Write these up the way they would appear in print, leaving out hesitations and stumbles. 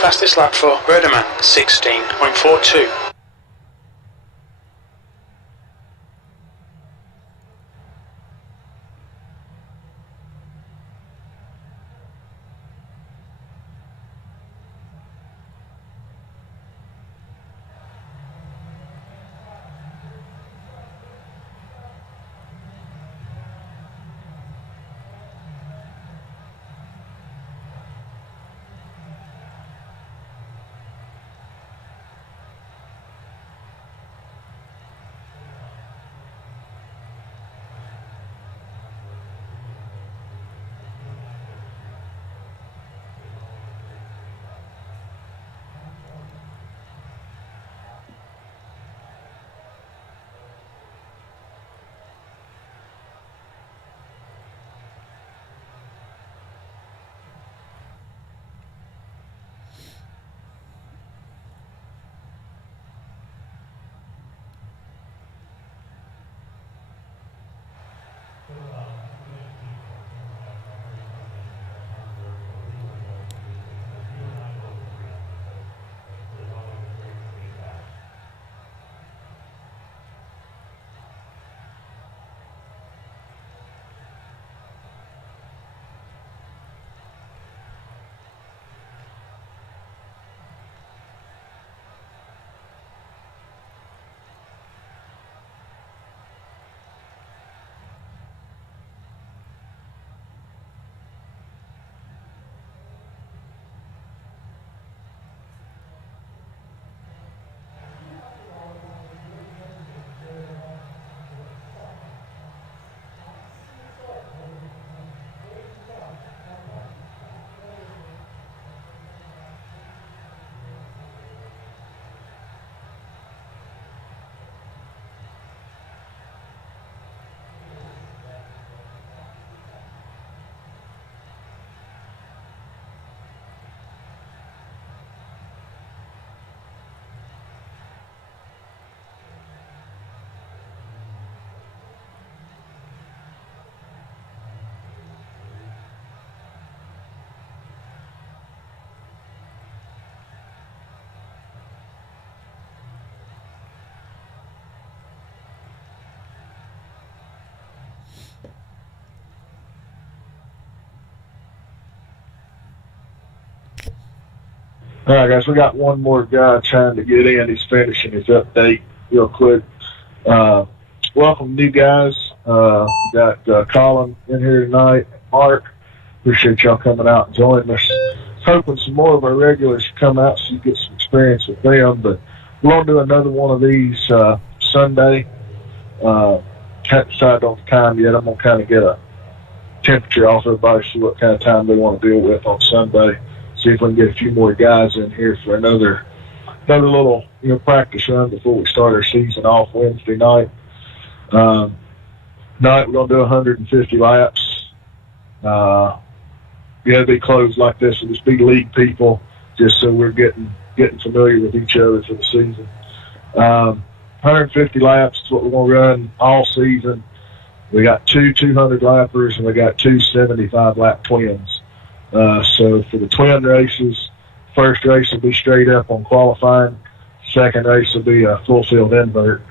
fastest lap for Roderman, 16.42. All right, guys, we got one more guy trying to get in. He's finishing his update real quick. Welcome, new guys. We got Colin in here tonight, Mark. Appreciate y'all coming out and joining us. Hoping some more of our regulars come out so you get some experience with them. But we're going to do another one of these Sunday. Haven't decided on the time yet. I'm going to kind of get a temperature off everybody, see what kind of time they want to deal with on Sunday. See if we can get a few more guys in here for another little practice run before we start our season off Wednesday night. Tonight we're going to do 150 laps. It'll be closed like this with this big league people, just so we're getting familiar with each other for the season. 150 laps is what we're going to run all season. We got two 200 lappers and we got two 75 lap twins. So for the twin races, first race will be straight up on qualifying. Second race will be a full field invert.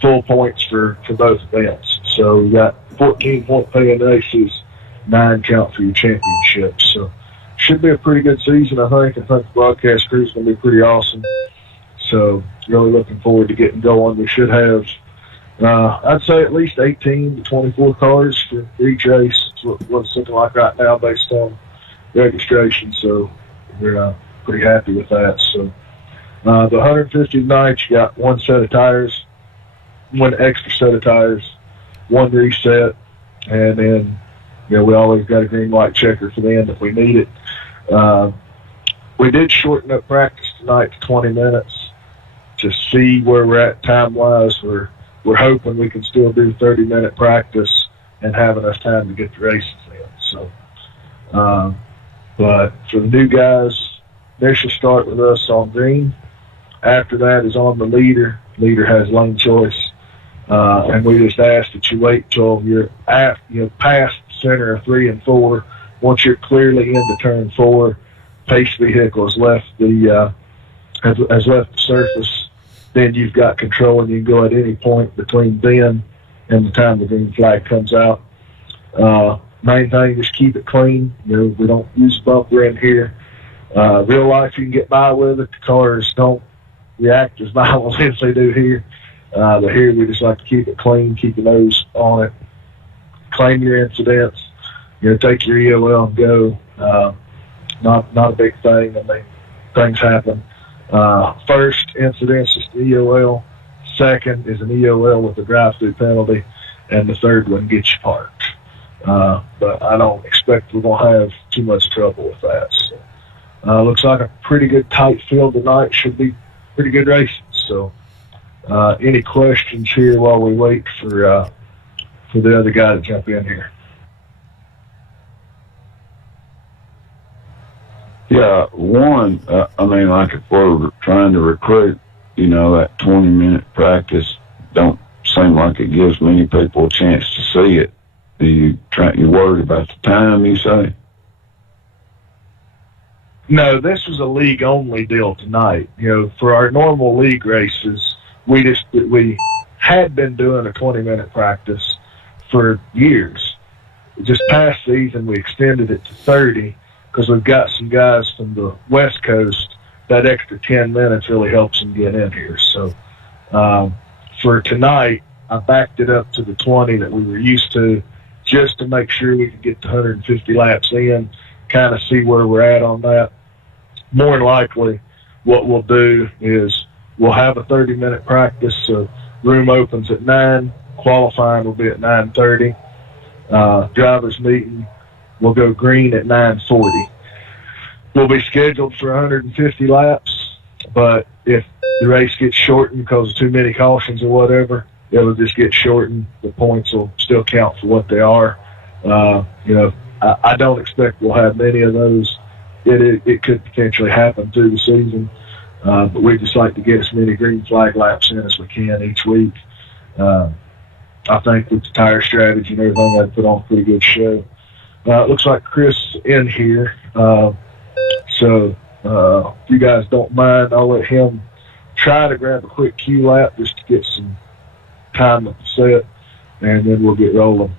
Full points for both events. So we got 14-point paying races, 9 count for your championship. So should be a pretty good season, I think. I think the broadcast crew is going to be pretty awesome. So really looking forward to getting going. We should have, I'd say, at least 18 to 24 cars for each race. That's what it's looking like right now based on registration. So we're pretty happy with that. So the 150 nights, you got one set of tires, one extra set of tires, one reset, and then we always got a green light checker for the end if we need it. We did shorten up practice tonight to 20 minutes to see where we're at time-wise. We're hoping we can still do 30-minute practice and have enough time to get the races in. So, but for the new guys, they should start with us on green. After that is on the leader. Leader has lane choice. And we just ask that you wait till you're past center of 3 and 4. Once you're clearly into turn 4, pace vehicle has left the surface, then you've got control and you can go at any point between then and the time the green flag comes out. Main thing is keep it clean. We don't use bumper in here. Real life, you can get by with it. The cars don't react as violently as they do here. But here, we just like to keep it clean, keep your nose on it, claim your incidents, take your EOL and go. Not a big thing. I mean, things happen. First incident is the EOL. Second is an EOL with a drive-through penalty. And the third one gets you parked. But I don't expect we're going to have too much trouble with that. So, looks like a pretty good tight field tonight. Should be pretty good racing. So, any questions here while we wait for the other guy to jump in here? Yeah, one, I mean, like if we're trying to recruit, that 20-minute practice don't seem like it gives many people a chance to see it. You worried about the time, you say? No, this was a league-only deal tonight. For our normal league races, we had been doing a 20-minute practice for years. Just past season, we extended it to 30 because we've got some guys from the West Coast. That extra 10 minutes really helps them get in here. So for tonight, I backed it up to the 20 that we were used to just to make sure we could get the 150 laps in, kind of see where we're at on that. More than likely, what we'll do is we'll have a 30-minute practice. So room opens at 9. Qualifying will be at 9:30. Drivers meeting will go green at 9:40. We'll be scheduled for 150 laps, but if the race gets shortened because of too many cautions or whatever, it'll just get shortened. The points will still count for what they are. I don't expect we'll have many of those. It could potentially happen through the season, but we just like to get as many green flag laps in as we can each week. I think with the tire strategy and everything, I'd put on a pretty good show. It looks like Chris is in here. So if you guys don't mind, I'll let him try to grab a quick Q lap just to get some time at the set, and then we'll get rolling.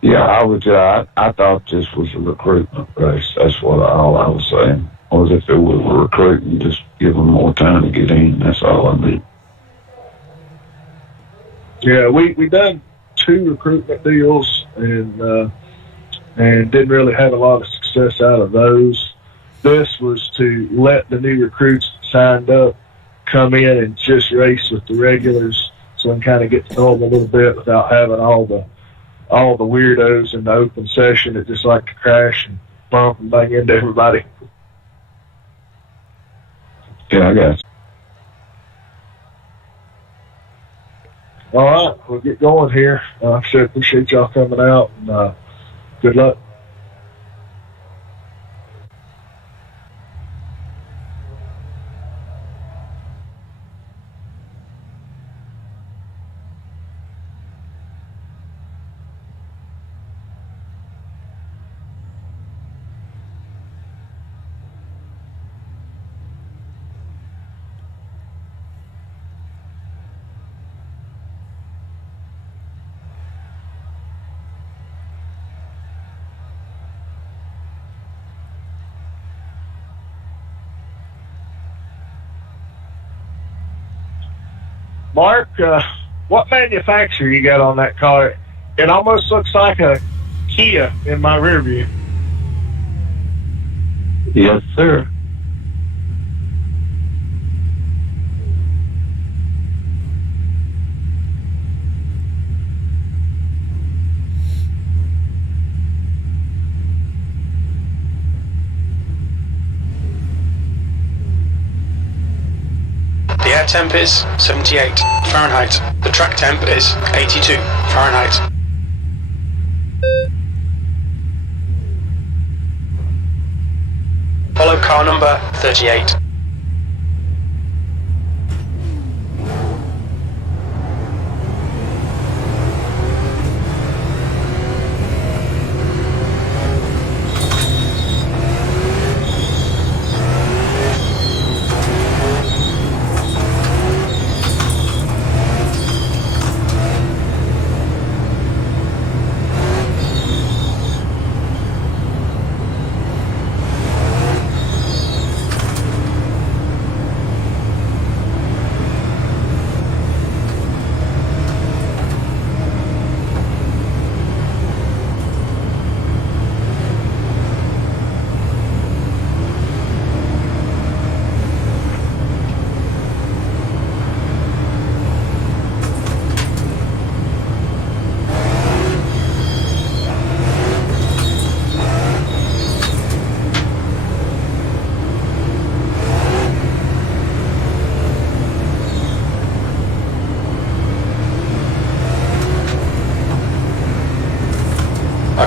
Yeah, I thought this was a recruitment race. That's all I was saying. Or if it was a recruiting, just give them more time to get in. That's all I mean. Yeah, we done 2 recruitment deals and didn't really have a lot of success out of those. This was to let the new recruits signed up come in and just race with the regulars, so we can kind of get to know them a little bit without having all the weirdos in the open session that just like to crash and bump and bang into everybody. Yeah, I got you. All right, we'll get going here. Like I said, appreciate y'all coming out, and good luck. Mark, what manufacturer you got on that car? It almost looks like a Kia in my rear view. Yes, sir. The air temp is 78 Fahrenheit. The track temp is 82 Fahrenheit. Follow car number 38.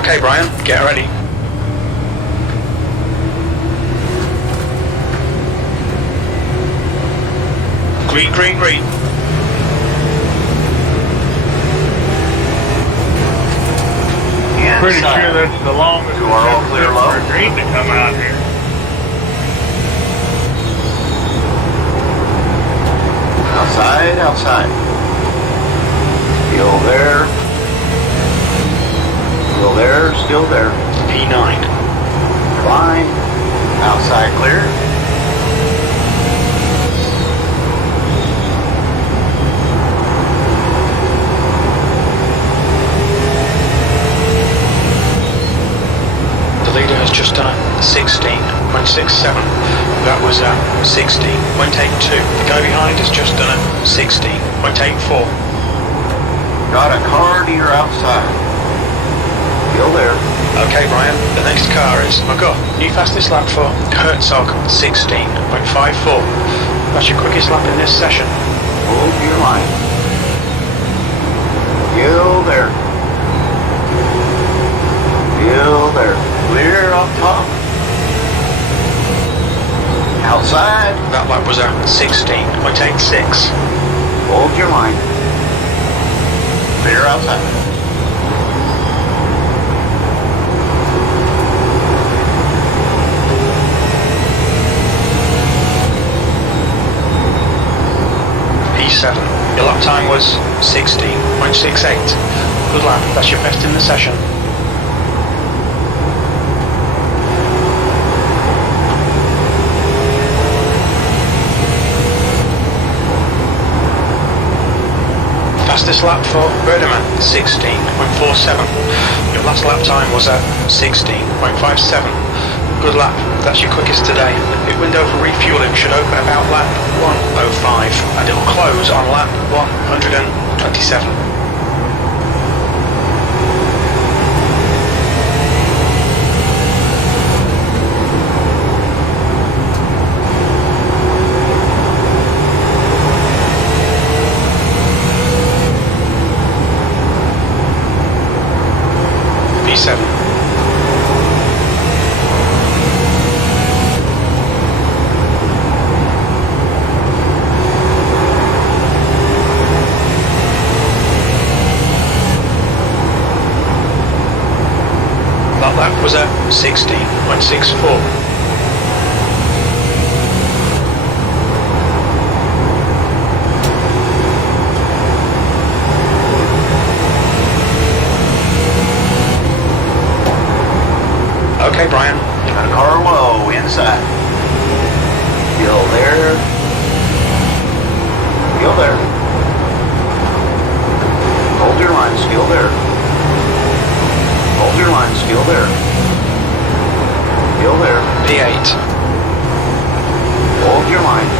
Okay, Brian, get ready. Green, green, green. Pretty sure that's the longest You are all clear low. for a green to come out here. Outside, outside. Still there. Still there, still there. P9. Fine. Outside clear. The leader has just done a 16.67. That was a 16.82. The guy behind has just done a 16.84. Got a car to your outside. Still there. Okay, Brian, the next car is, oh god, new fastest lap for Herzog, 16.54. That's your quickest lap in this session. Hold your line. Still there. Still there. Clear up top. Outside. That lap was a 16.86. Hold your line. Clear outside. P7. Your lap time was 16.68. Good lap, that's your best in the session. Fastest lap for Berderman, 16.47. Your last lap time was at 16.57. Good lap, that's your quickest today. The pit window for refueling should open about lap 105 and it will close on lap 127. P7. That lap was at 16.64. Okay, Brian. Got a car low inside. Still there. Still there. Hold your line. Still there. Hold your line. Still there. Still there. P8. Hold your line.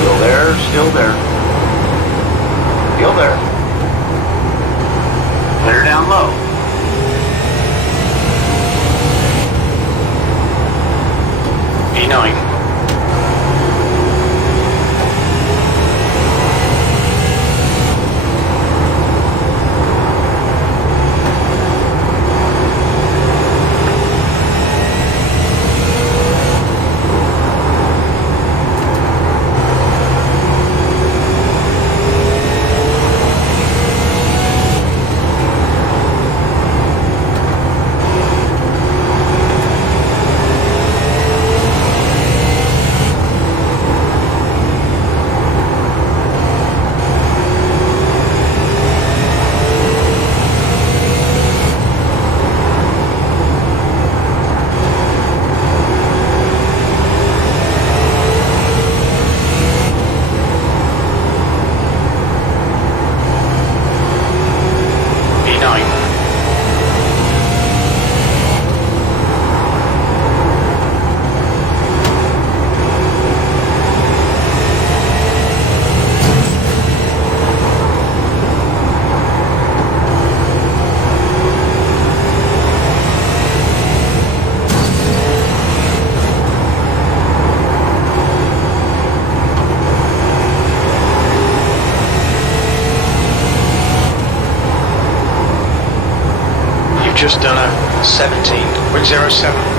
Still there. Still there. Still there. Clear down low. P9. just done a 17.07.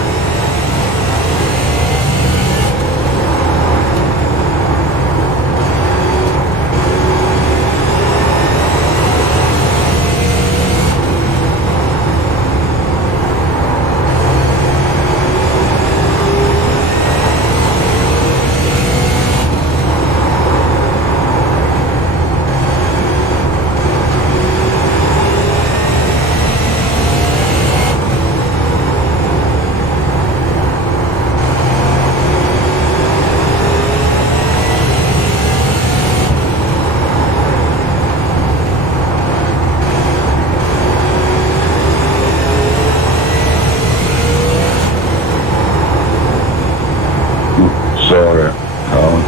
Sorry, Colin.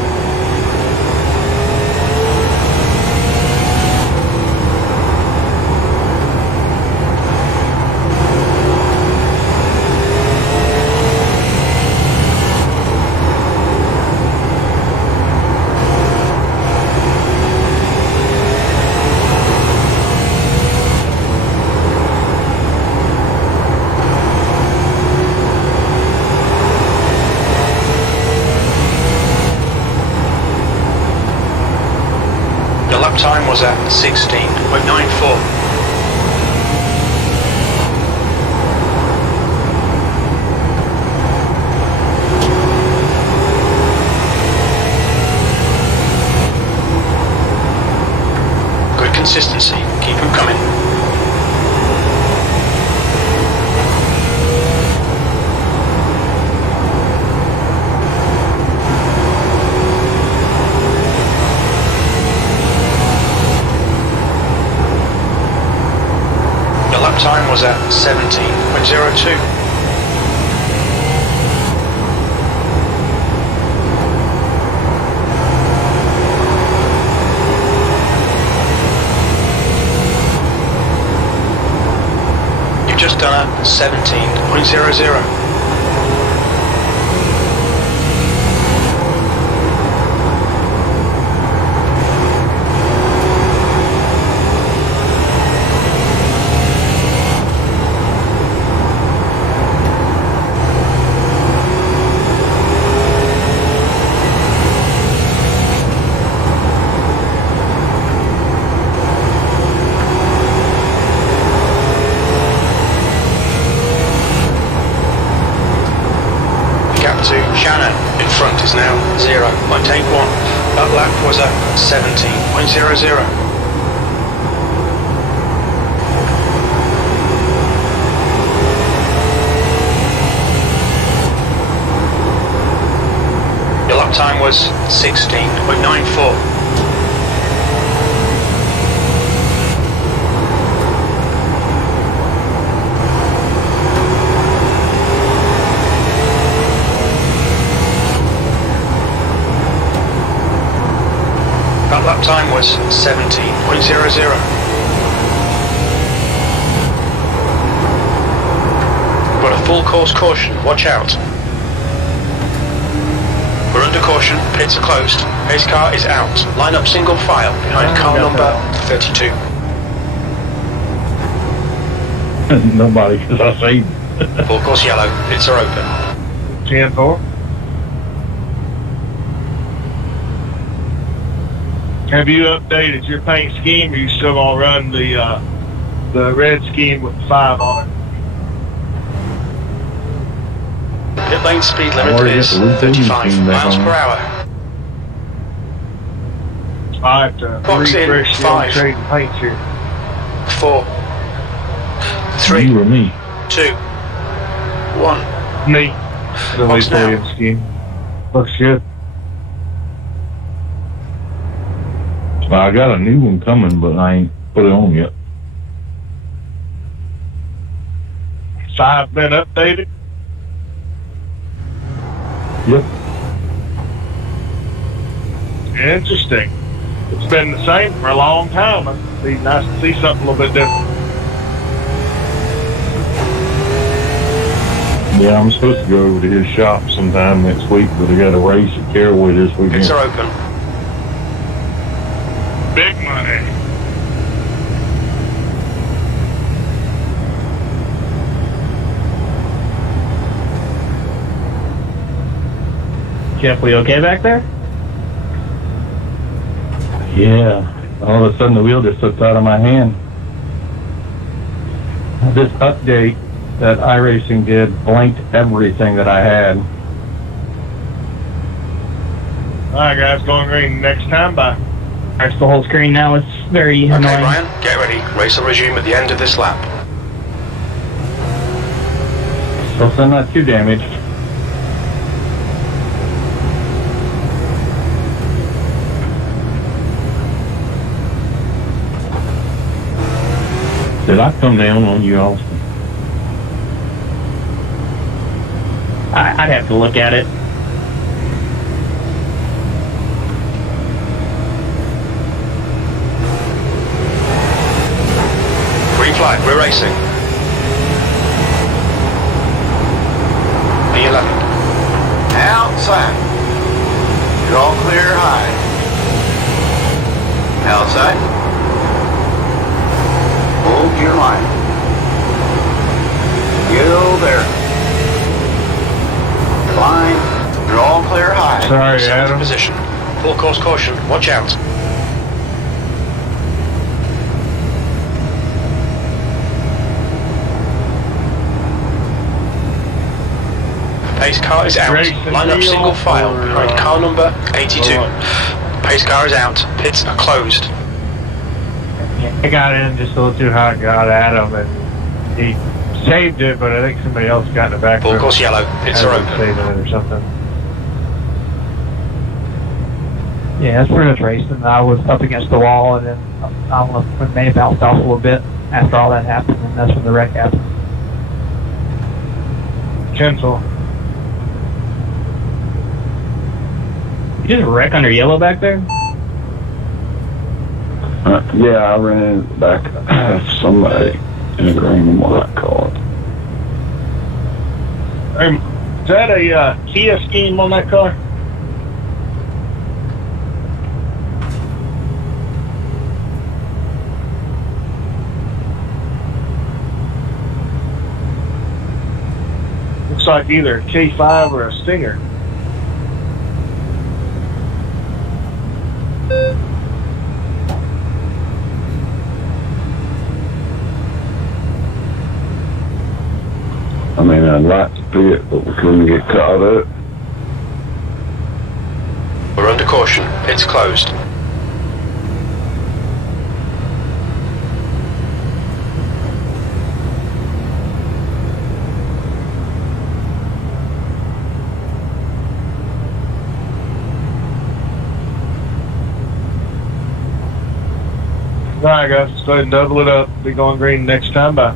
Your lap time was at 16.94. Good consistency. Keep them coming. Your lap time was at 17.02. You've just done a 17.00. To Shannon in front is now 0.81. That lap was at 17.00. Your lap time was 16.94. That lap time was 17.00. Got a full course caution, watch out. We're under caution, pits are closed, pace car is out. Line up single file behind car number 32. Nobody, because I see. Full course yellow, pits are open. 10-4. Have you updated your paint scheme, or you still gonna run the red scheme with 5 on it? Pit lane speed limit is 35 miles per hour. I have to Box in, refresh the 5. trade paints here. 4, 3, You or me? 2, 1. Me. The Box now. red scheme. Looks good. I got a new one coming, but I ain't put it on yet. 5 been updated. Yep. Interesting. It's been the same for a long time. It'd be nice to see something a little bit different. Yeah, I'm supposed to go over to his shop sometime next week, but I got a race at Caraway this weekend. Pits are open. Big money. Jeff, we okay back there? Yeah. All of a sudden the wheel just slipped out of my hand. This update that iRacing did blanked everything that I had. All right, guys, going green next time. Bye. It's the whole screen now. It's very Okay, annoying. Ryan, get ready. Race will resume at the end of this lap. So not too damaged. Did I come down on you, Austin? I'd have to look at it. Green flag, we're racing. B11. Outside. You're all clear high. Outside. Hold your line. Go there. Line. You're all clear high. Sorry, Seventh Adam. position. Full course caution. Watch out. Pace car is out. Racing Line up wheel single file or, behind car number 82. Pace car is out. Pits are closed. Yeah, I got in just a little too high, got at him, and he saved it, but I think somebody else got in the back. Full course yellow. Pits are open. Saving it or something. Yeah, it's pretty much racing. I was up against the wall, and then I don't know, it may have bounced off a little bit after all that happened, and that's when the wreck happened. Cancel. You just wreck under yellow back there? Yeah, I ran in the back of somebody in a green and white car. Is that a Kia scheme on that car? Looks like either a K5 or a Stinger. I mean, I'd like to pit, but we couldn't get caught up. We're under caution. Pits closed. All right, guys, let's go ahead and double it up. Be going green next time. Bye.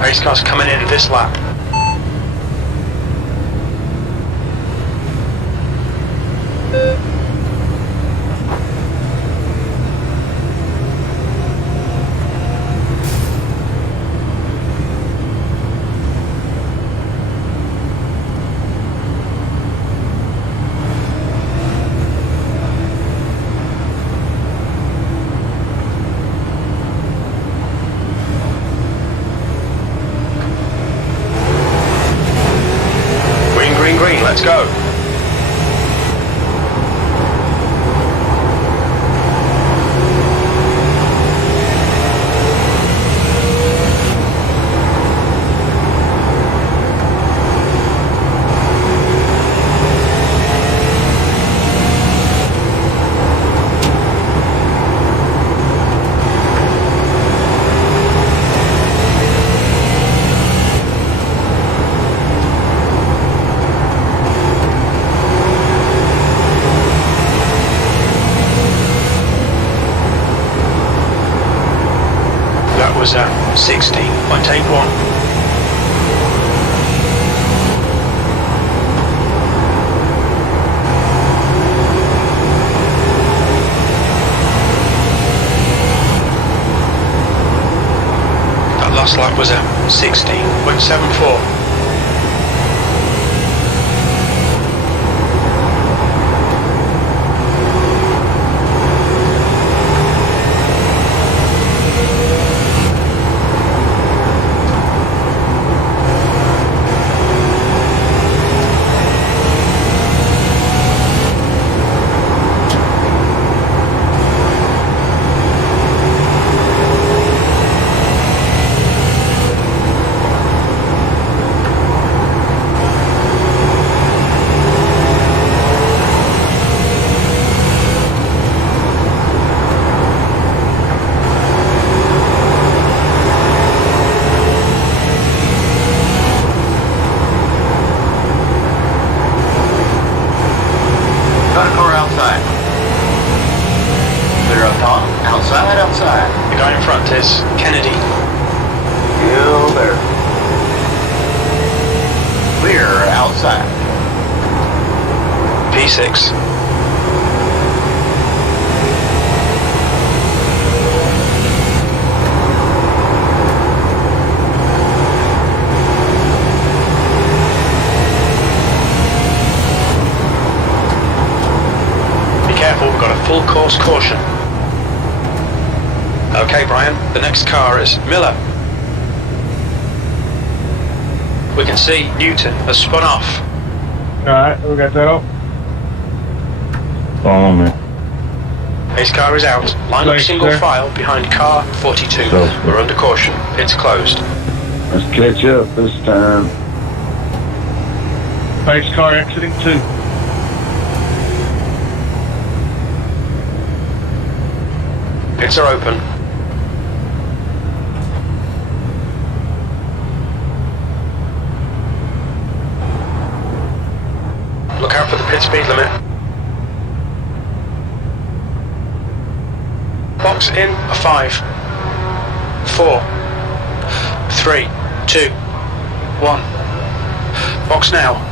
Race car's coming in this lap. Green, let's go. That was 16.81. That last lap was 16.74. outside. Clear up top. Outside, outside. The guy in front is Kennedy. Still there. Clear outside. P6. Be careful, we've got a full course caution. Okay, Brian, the next car is Miller. We can see Newton has spun off. Alright, we got that up. Follow me. His car is out. Line up Thanks, single sir. file behind car 42. So- We're under caution. It's closed. Let's catch up this time. Pace car exiting 2. Pits are open. Look out for the pit speed limit. Box in a 5, 4, 3, 2, 1. Box now.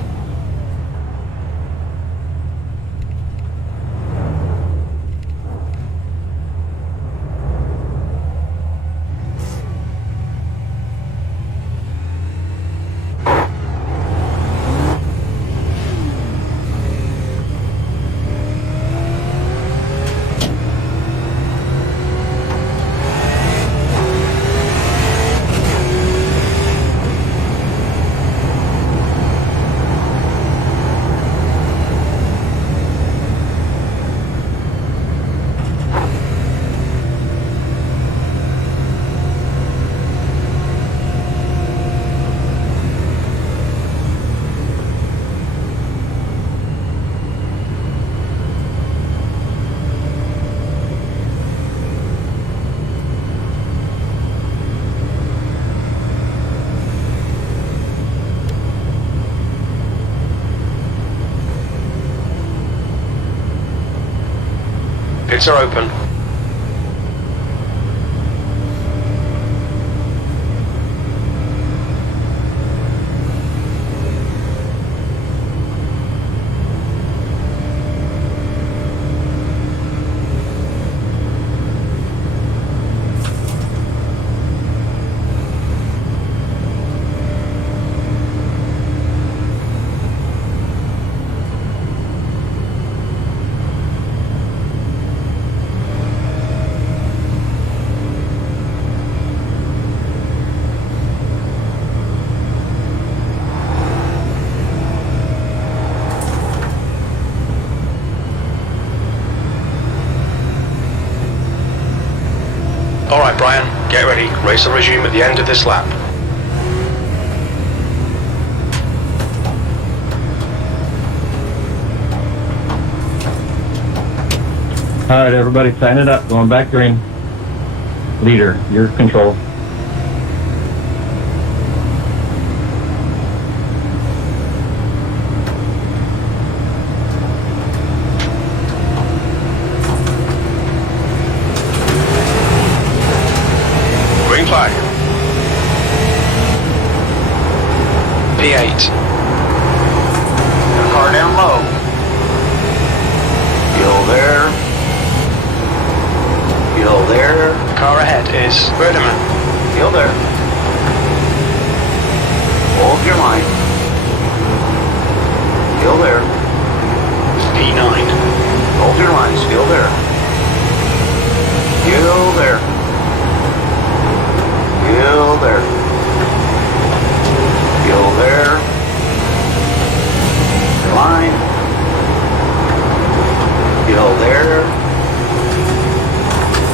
Pits are open. Alright Brian, get ready. Race will resume at the end of this lap. Alright, everybody, sign it up. Going back green. Leader, your control. Green flag. P8. The car down low. Still there. Still there. Car ahead is Berderman. Still there. Hold your line. Still there. P9. Hold your line. Still there. Still there. Still there. Still there. Your line. Still there.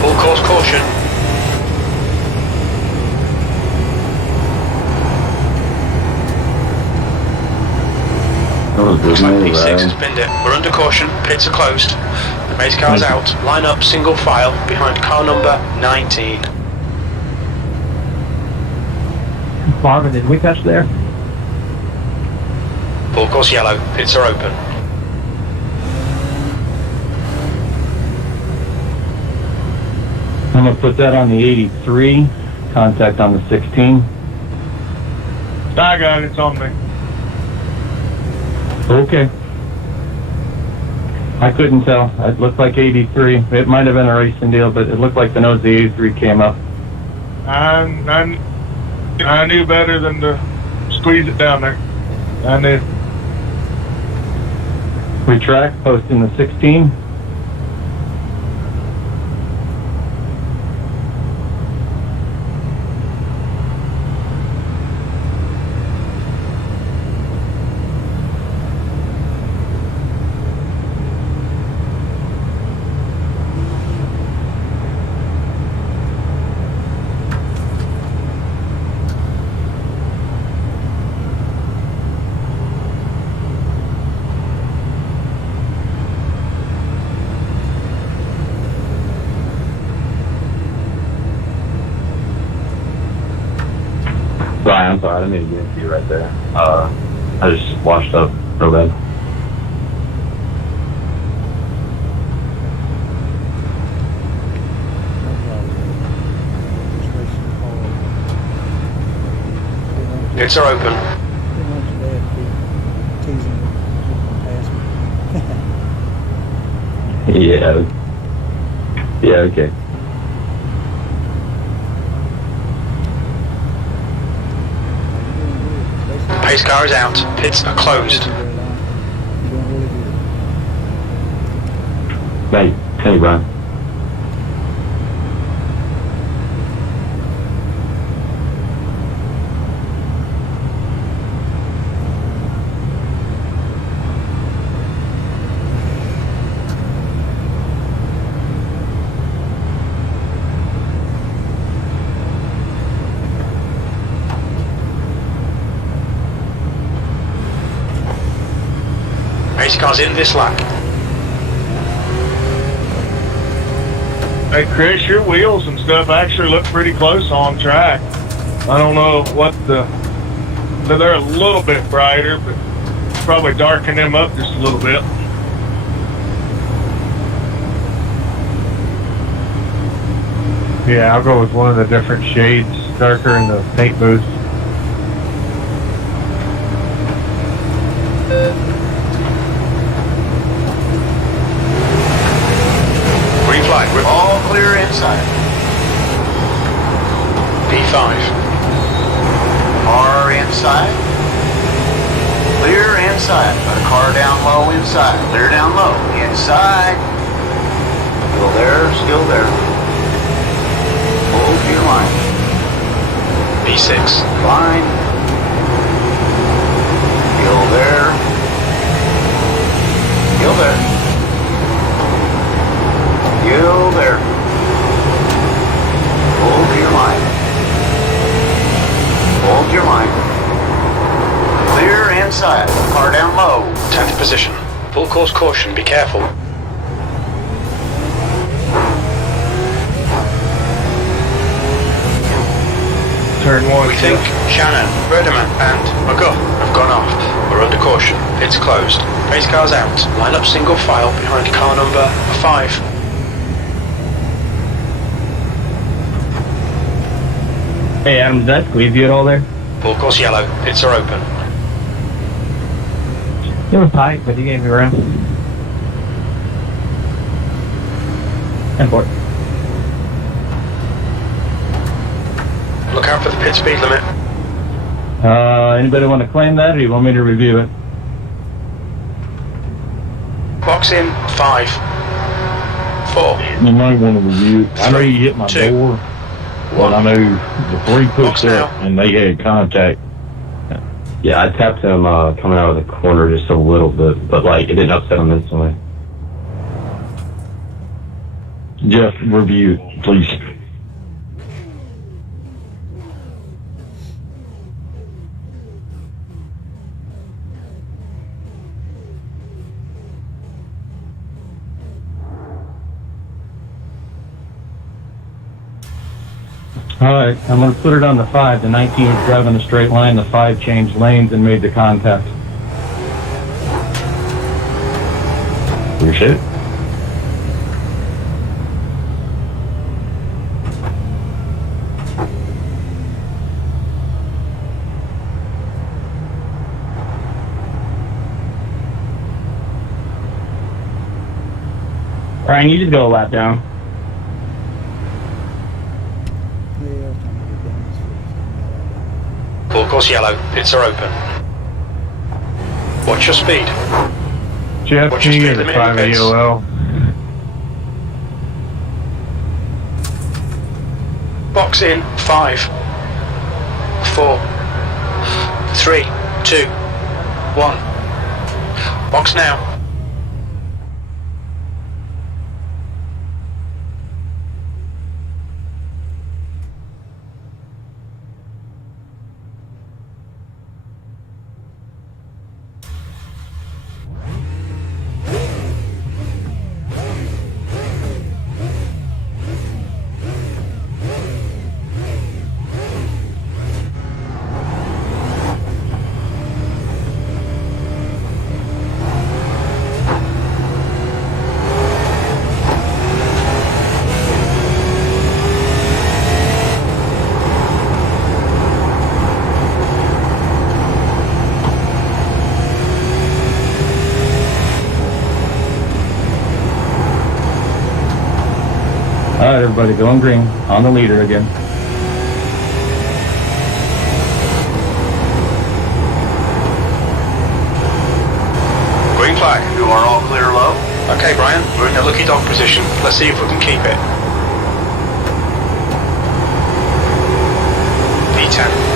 Full course caution. That was Looks good like move, P6 has Adam. binned it. We're under caution. Pits are closed. The race car's out. Line up single file behind car number 19. Marvin, did we touch there? Full course yellow. Pits are open. I'm going to put that on the 83. Contact on the 16. I got it. It's on me. Okay. I couldn't tell. It looked like 83. It might have been a racing deal, but it looked like the nose of the 83 came up. I knew better than to squeeze it down there. I knew. Retract, posting the 16. Brian, I'm sorry, I didn't mean to get into you right there. I just washed up real bad. Pits are open. Yeah. Yeah, okay. Pace car is out. Pits are closed. Hey, Brian. Pace car's in this lap. Hey, Chris, your wheels and stuff actually look pretty close on track. I don't know what they're a little bit brighter, but probably darken them up just a little bit. Yeah, I'll go with one of the different shades, darker in the paint booth. Green flag. All clear inside. P5. Car inside. Clear inside. Got a car down low inside. Clear down low. Inside. Still there, still there. Hold your line. P6. Line. Still there. Still there. Still there. Hold your line. Hold your line. Clear inside. Car down low. 10th position. Full course caution. Be careful. Turn one. We think Shannon, Verdeman and McGuff have gone off. We're under caution. It's closed. Pace car's out. Line up single file behind car number 5. Hey, Adam, did that squeeze you at all there? Full course yellow. Pits are open. It was tight, but he gave me room. And for it. Look out for the pit speed limit. Anybody want to claim that, or you want me to review it? Box in 5. 4. You might want to review. I know you hit my 2. door, but I know the 3 Box pushed up now. and they had contact. Yeah, I tapped him coming out of the corner just a little bit, but like it didn't upset him instantly. Jeff, review, please. All right, I'm going to put it on the 5. The 19 was driving a straight line. The 5 changed lanes and made the contact. Appreciate it. Ryan, you just go a lap down. Full course yellow, pits are open. Watch your speed. Jeff What's your G speed is a limit in private pits? EOL. Box in 5, 4, 3, 2, 1. Box now. All right, everybody, going green on the leader again. Green flag. You are all clear low. Okay, Brian, we're in a lucky dog position. Let's see if we can keep it. P10.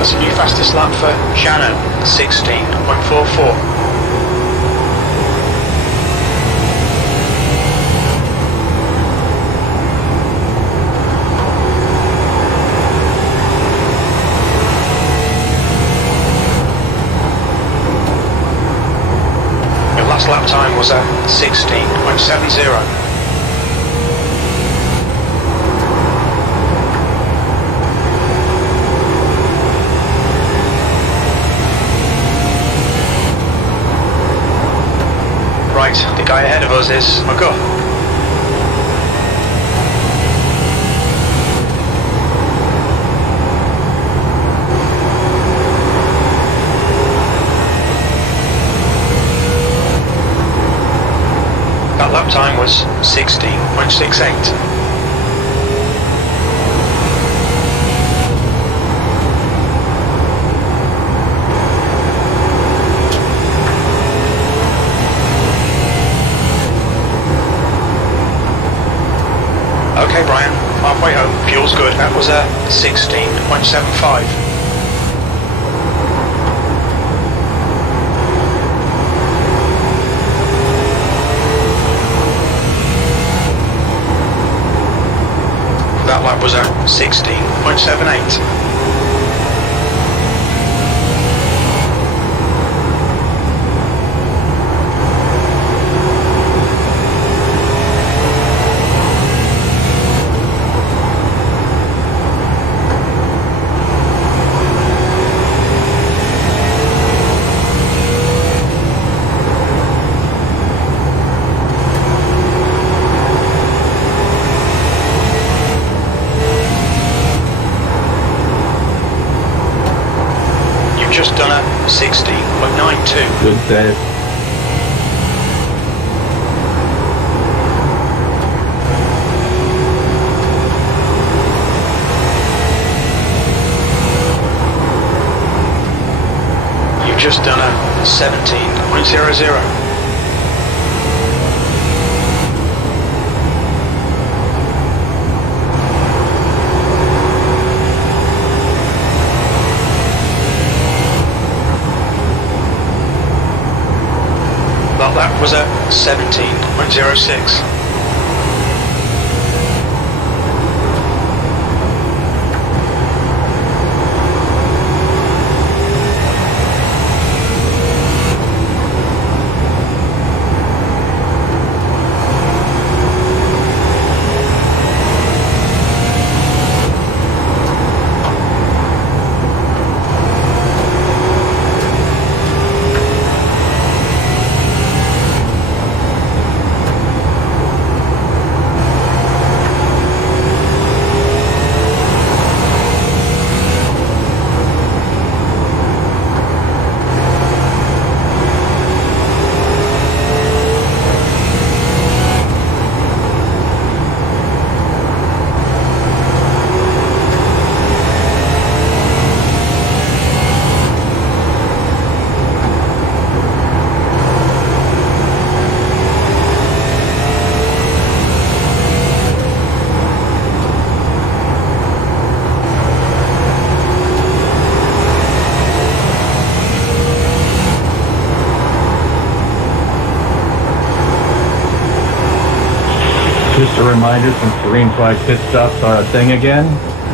That's a new fastest lap for Shannon, 16.44. Your last lap time was a 16.70. Right, the guy ahead of us is McGuff. That lap time was 16.68. Okay, Brian, halfway home, fuel's good. That was a 16.75. That lap was a 16.78. Just done a 16.92. Good save. You've just done a 17.00. That was a 17.06. Just a reminder, since green flag pit stops are a thing again,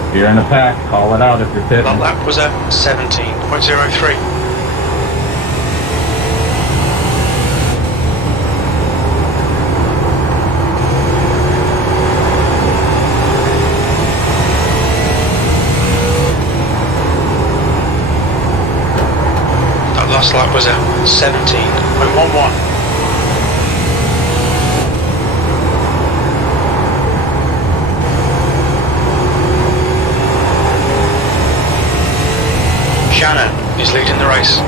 if you're in a pack, call it out if you're pitting. That lap was at 17.03. That last lap was at 17.11. Shannon is leading the race.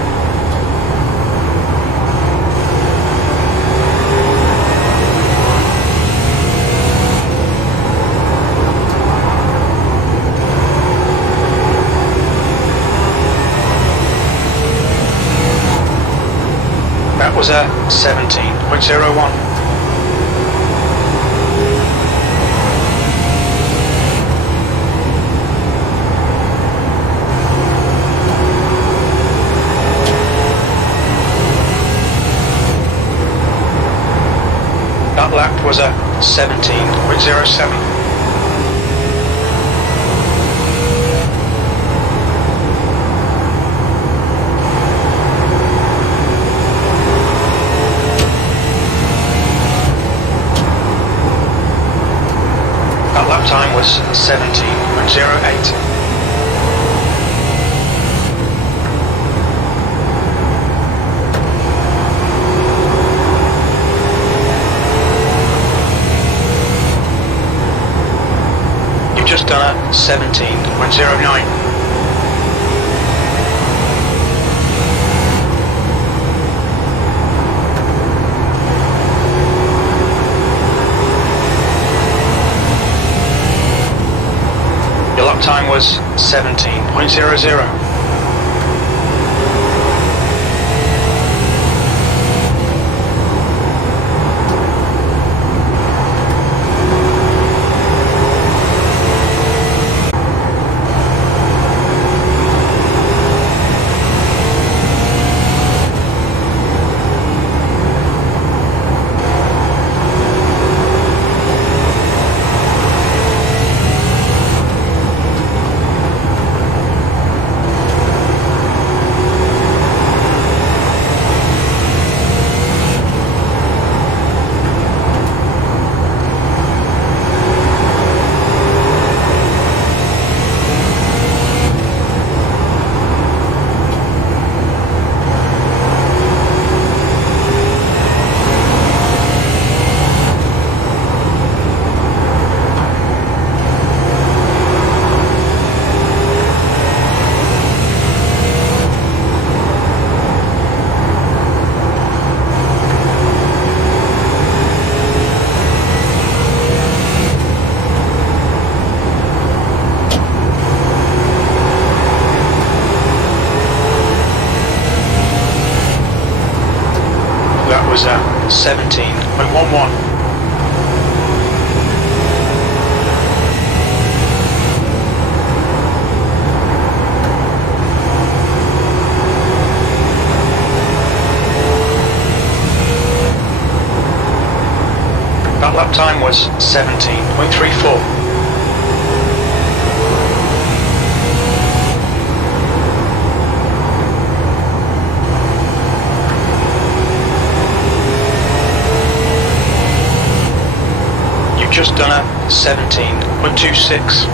That was at 17.01. That lap was at 17.07. That lap time was 17.08. Just done at 17.09. Your lap time was 17.00. That was at 17.11. That lap time was 17.34. Just done at 17.26.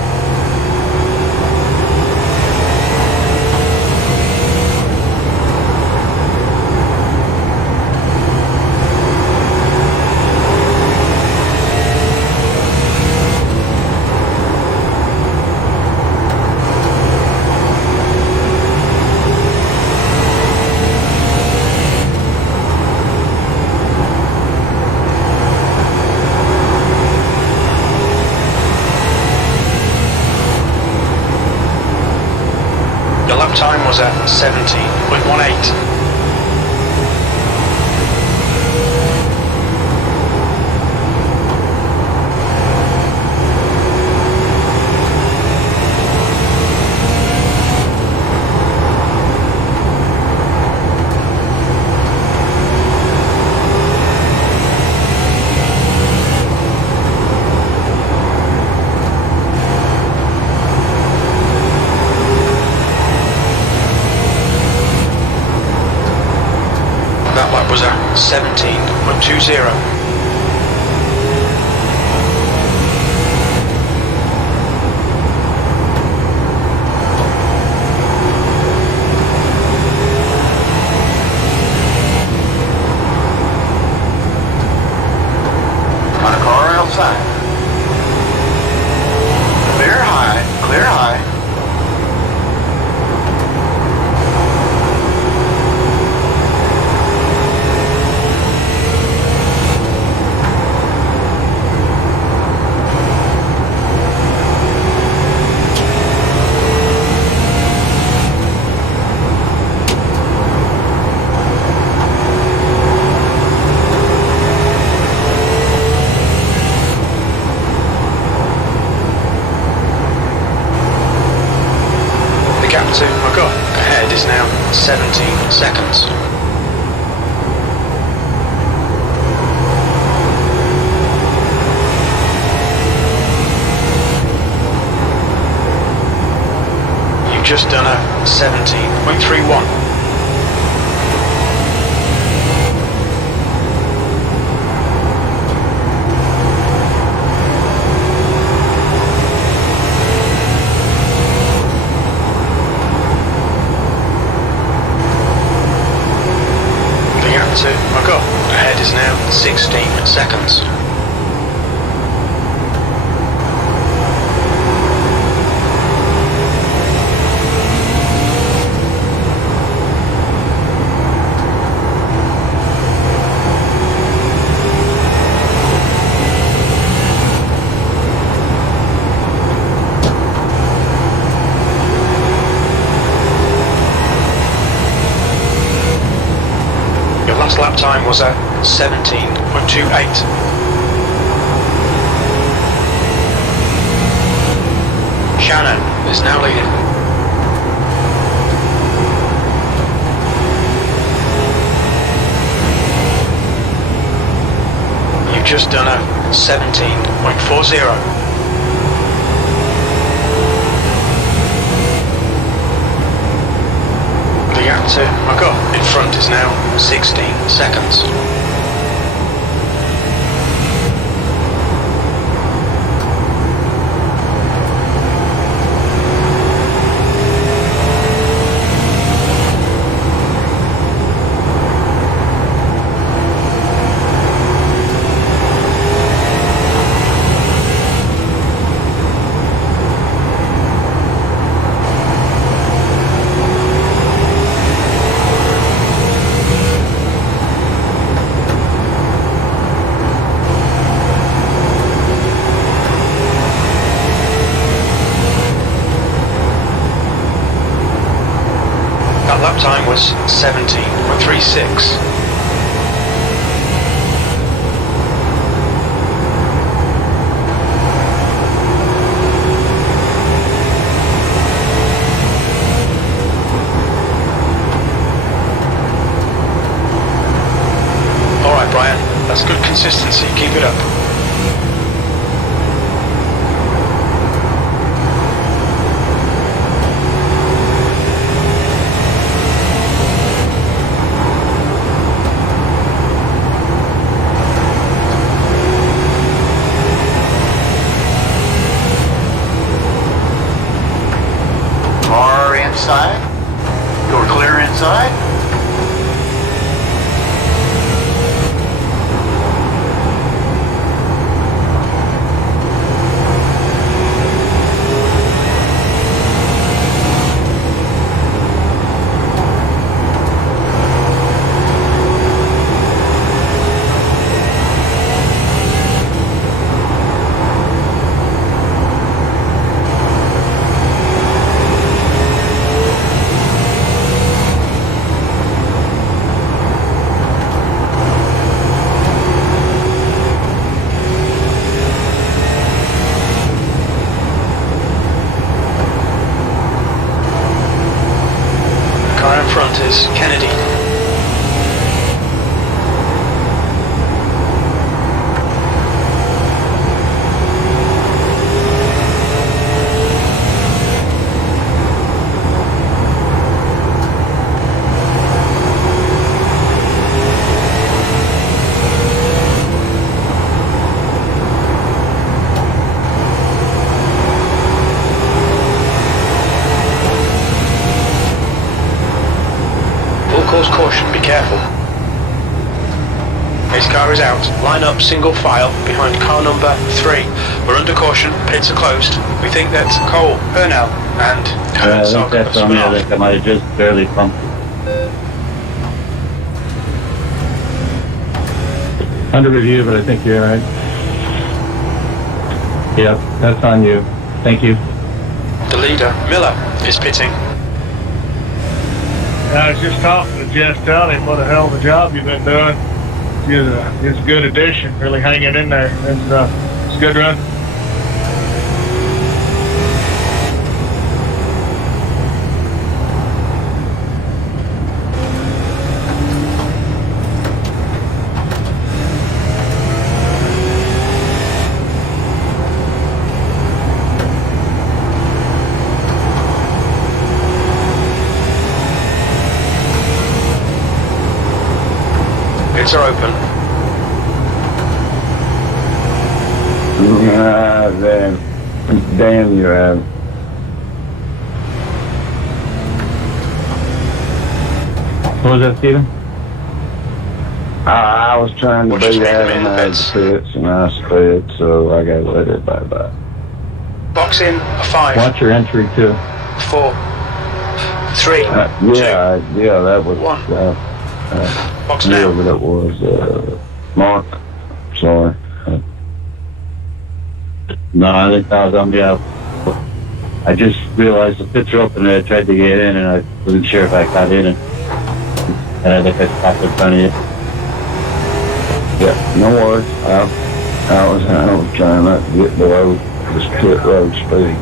Your lap time was at 17.18. 17.20. Got a car outside. Clear high, clear high. The gap to McGough ahead is now 17 seconds. You've just done a 17.31. The gap to McGough ahead is now 16 seconds. Your last lap time was at 17.28. Shannon is now leading. You've just done a 17.40. The gap to McGough in front is now 16 seconds. That lap time was 17.36. Alright Brian, that's good consistency, keep it up. Car inside. Door clear inside. Car in front is Kennedy. course caution, be careful. Pace car is out. Line up single file behind car number 3. We're under caution. Pits are closed. We think that Cole, Purnell, and I think Herzog have that's on spun me. I off. think I might have just barely bumped it. Under review, but I think you're all right. Yep, that's on you. Thank you. The leader, Miller, is pitting. I was just talking to Jeff, telling him what a hell of a job you've been doing. It's a good addition, really hanging in there. It's a good run. Pits are open. Damn you, Adam. What was that, Steven? I was trying to We'll just beat make them in Adam the out of pits. the pits, and I sped, so I got to let everybody by. Box in, a 5, Watch your entry, too. 4, 3, Yeah, that was 1. Box whoever down. that was, Mark. Sorry. No, I think that was on me. I just realized the pits were open and I tried to get in and I wasn't sure if I got in and I think I stopped in front of you. Yeah, no worries. I was trying not to get below this pit road speed.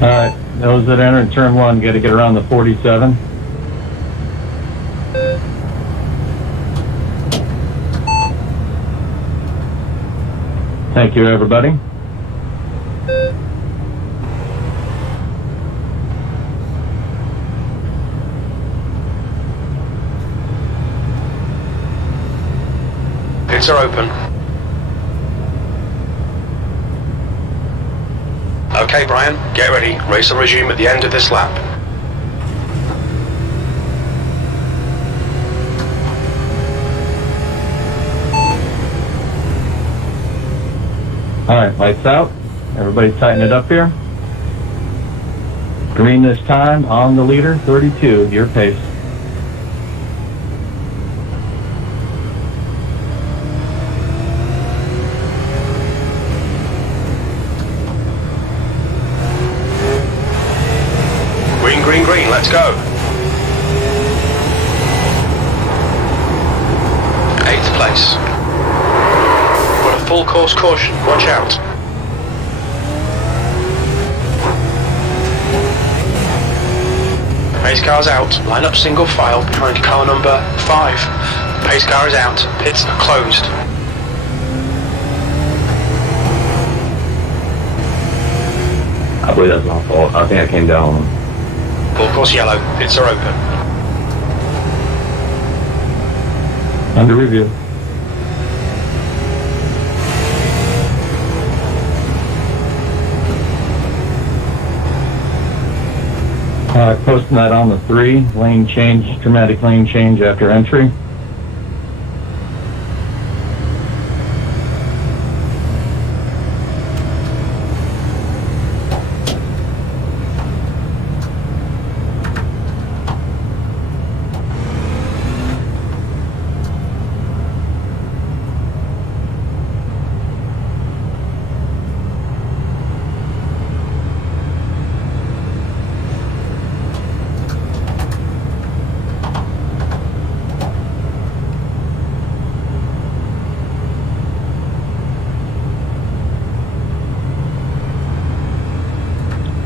Alright, those that enter in turn 1 got to get around the 47. Thank you, everybody. Pits are open. Okay, Brian, get ready. Race will resume at the end of this lap. Alright, lights out. Everybody tighten it up here. Green this time, on the leader, 32, your pace. Green, green, green, let's go. 8th place. Got a full course caution, watch out. Pace car's out, line up single file behind car number 5. Pace car is out, pits are closed. I believe that's my fault. I think I came down. Full course yellow, pits are open. Under review. Posting that on the 3, lane change, dramatic lane change after entry.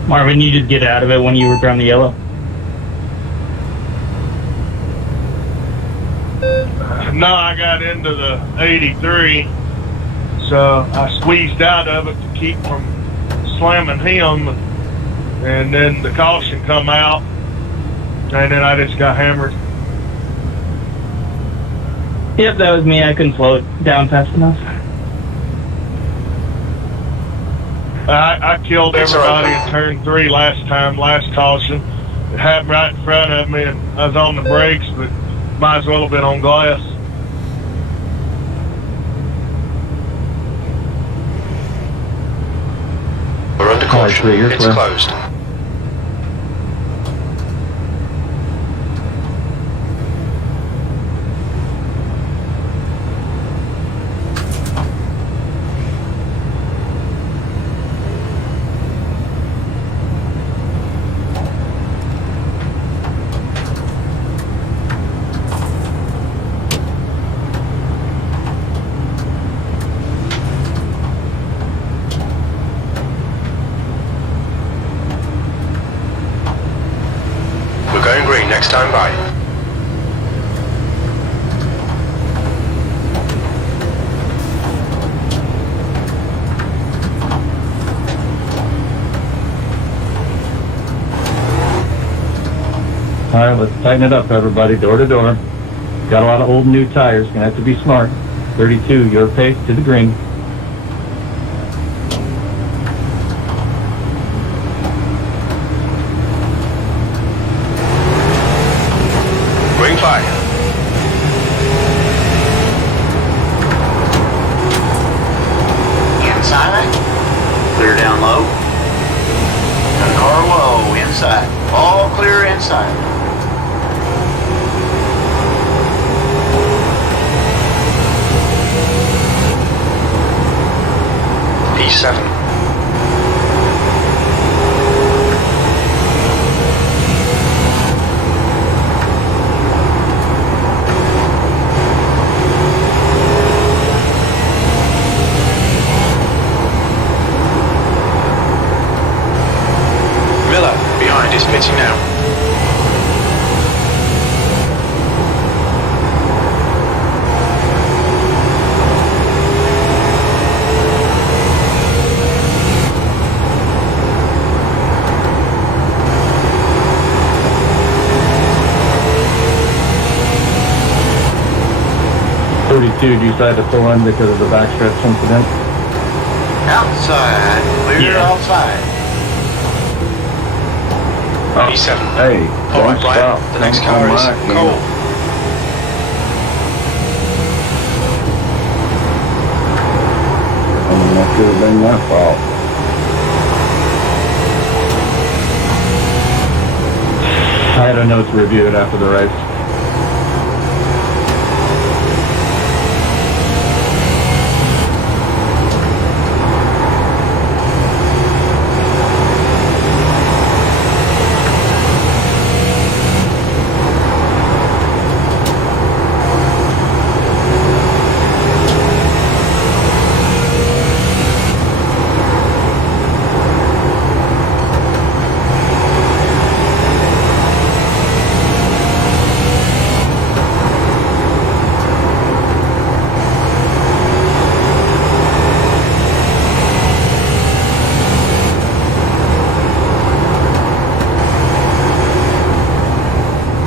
Marvin, you did get out of it when you were around the yellow. No, I got into the 83, so I squeezed out of it to keep from slamming him, and then the caution come out, and then I just got hammered. Yep, that was me. I couldn't slow it down fast enough. I killed everybody in turn 3 last caution. It happened right in front of me, and I was on the brakes, but might as well have been on glass. We're under caution. It's closed. Going green next time by. All right, let's tighten it up, everybody, door to door. Got a lot of old and new tires, gonna have to be smart. 32, your pace to the green. Green flag. Inside. Clear down low. Got a car low. Inside. All clear inside. P7. Miller, behind, is pitting now. Do you decide to pull in because of the backstretch incident? Outside. Clear outside. P7. Hey, All right, don't Brian. stop. The next Don't car come is back, Cole. I mean, that could have been my fault. I had a note to review it after the race.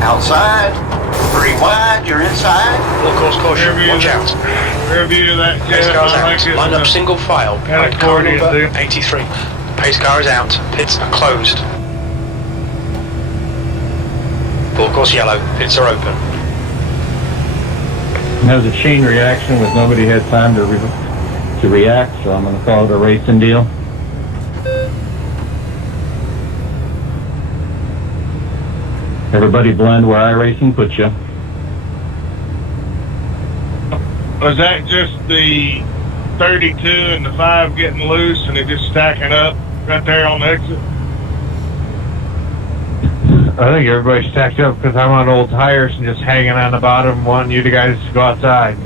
Outside. 3 wide. You're inside. Full course caution. Watch out. Rear view that Pace jet. car's I out. think it's Line up a- single file. Got Right, a car accordion number there. 83. Pace car is out. Pits are closed. Full course yellow. Pits are open. And that was a chain reaction with nobody had time to react, so I'm going to call it a racing deal. Everybody blend where iRacing puts you. Was that just the 32 and the 5 getting loose and it just stacking up right there on the exit? I think everybody's stacked up because I'm on old tires and just hanging on the bottom, wanting you guys to go outside.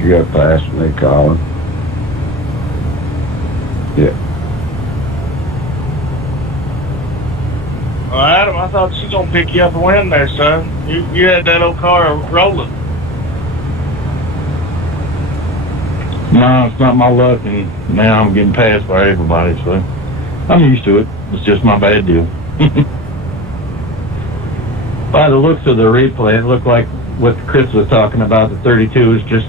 You got past me, Colin. Yeah. Well, Adam, I thought she was gonna pick you up and win there, son. You had that old car rolling. No, it's not my luck, and now I'm getting passed by everybody, so I'm used to it. It's just my bad deal. By the looks of the replay, it looked like what Chris was talking about, the 32 is just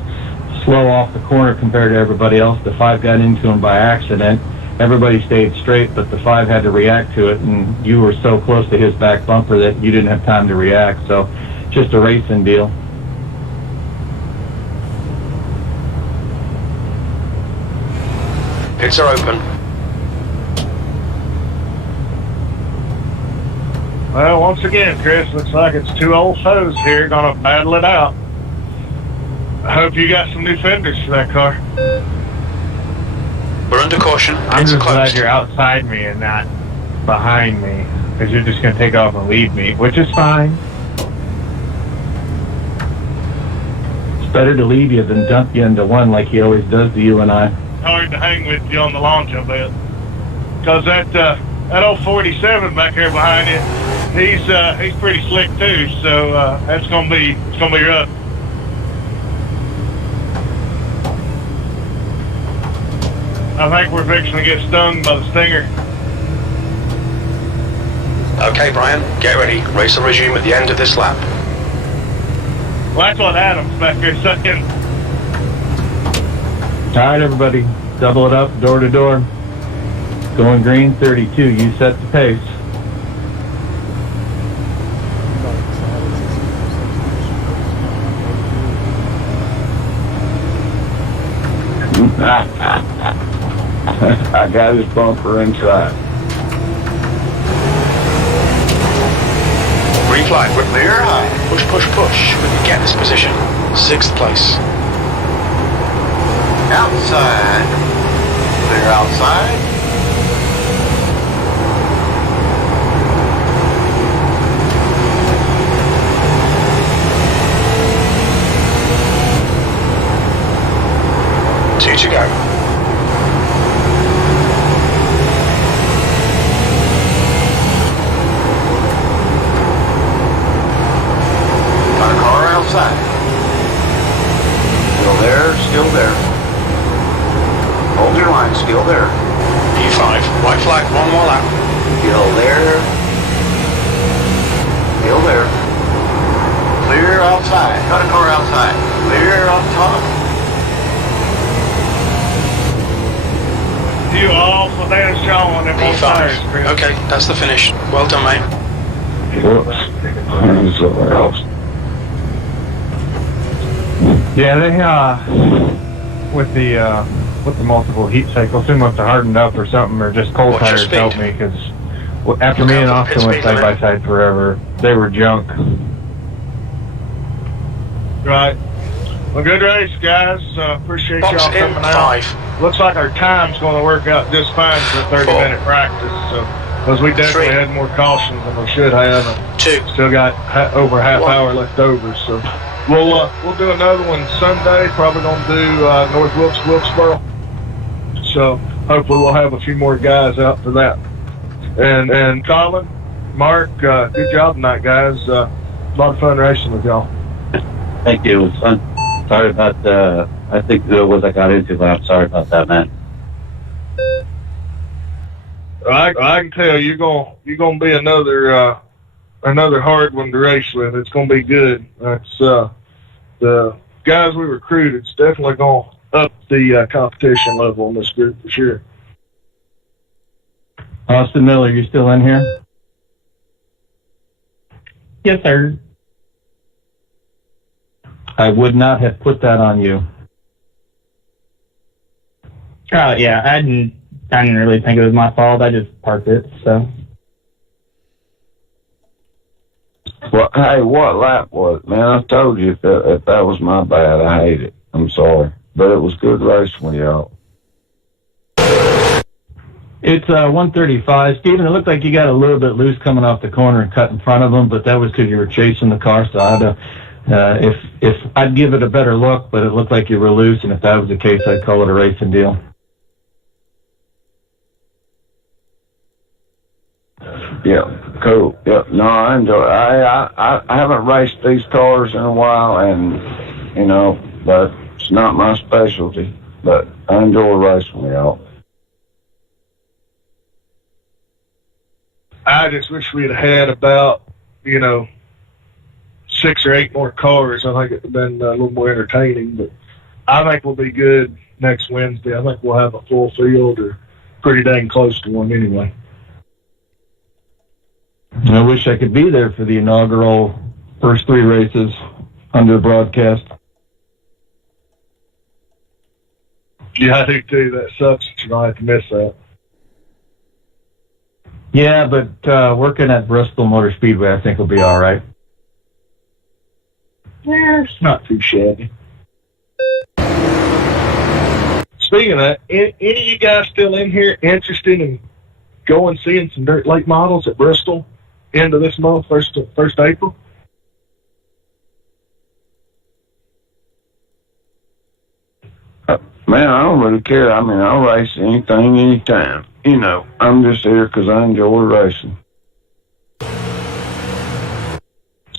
slow off the corner compared to everybody else. The 5 got into him by accident. Everybody stayed straight, but the 5 had to react to it, and you were so close to his back bumper that you didn't have time to react. So just a racing deal. Pits are open. Well, once again, Chris, looks like it's 2 old foes here gonna battle it out. I hope you got some new fenders for that car. We're under caution. I'm Pits are just glad closed. you're outside me and not behind me, because you're just going to take off and leave me, which is fine. It's better to leave you than dump you into one like he always does to you and I. Hard to hang with you on the launch, I bet. Because that old 47 back there behind you, he's pretty slick too. So it's gonna be rough. I think we're fixing to get stung by the stinger. Okay, Brian, get ready. Race will resume at the end of this lap. Well, that's what Adam's back there saying. All right, everybody, double it up, door to door. Going green, 32. You set the pace. I got his bumper inside. Green flag. We're Clear high. push, push, push. We can get this position. 6th place. Outside. Clear outside. Two to go. Got a car outside. Still there, still there. Hold your line, still there. P5. White flag. 1 more lap. Still there. Still there. Clear outside. Got a car outside. Clear up top. You awful damn strong on them both tires, P5. Chris. Okay, that's the finish. Well done, mate. Whoops. Somewhere else. Yeah, they with the multiple heat cycles, they must have hardened up or something, or just cold What's your tires speed? helped me, because after me and Austin went side by side forever, they were junk. Right. Well, good race, guys. Appreciate Box y'all in coming out. 5. Looks like our time's going to work out just fine for a 30-minute practice. So, because we definitely 3. had more cautions than we should have, and 2. still got over a half 1. hour left over. So, we'll do another one Sunday. Probably going to do North Wilkesboro. So, hopefully we'll have a few more guys out for that. And Colin, Mark, good job tonight, guys. A lot of fun racing with y'all. Thank you. It was fun. Sorry about I think it was I got into, but I'm sorry about that, man. I can tell you're gonna be another hard one to race with. It's gonna be good. That's the guys we recruited. It's definitely gonna up the competition level in this group for sure. Austin Miller, you still in here? Yes, sir. I would not have put that on you. Yeah, I didn't really think it was my fault. I just parked it, so. Well, hey, what lap was it, man? I told you if that was my bad, I hate it. I'm sorry. But it was good racing with y'all. It's 135. Steven, it looked like you got a little bit loose coming off the corner and cut in front of him, but that was because you were chasing the car, so I had to, if I'd give it a better look, but it looked like you were loose, and if that was the case, I'd call it a racing deal. Yeah, cool. Yeah, no, I enjoy it. I haven't raced these cars in a while, and, you know, but it's not my specialty, but I enjoy racing with y'all. I just wish we'd had about 6 or 8 more cars. I think it'd have been a little more entertaining. But I think we'll be good next Wednesday. I think we'll have a full field or pretty dang close to one anyway. I wish I could be there for the inaugural first 3 races under the broadcast. Yeah, I do too. That sucks that you're going to have to miss that. Yeah, but working at Bristol Motor Speedway, I think will be all right. Yeah, it's not too shabby. Speaking of that, any of you guys still in here interested in going seeing some dirt lake models at Bristol end of this month, first April? Man, I don't really care. I mean, I'll race anything, anytime. You know, I'm just here because I enjoy racing.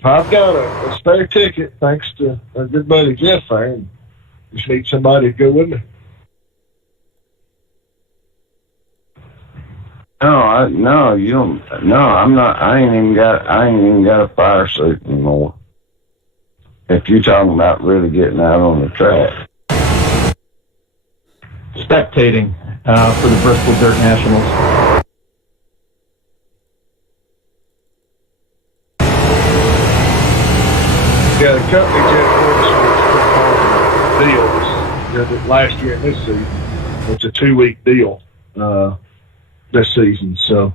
I've got a spare ticket, thanks to a good buddy Jeff there, and just need somebody to go with me. No, you don't. No, I'm not. I ain't even got a fire suit anymore. If you're talking about really getting out on the track. Spectating for the Bristol Dirt Nationals. Yeah, the company Jeff deals. Last year and this season, it's a 2-week deal this season. So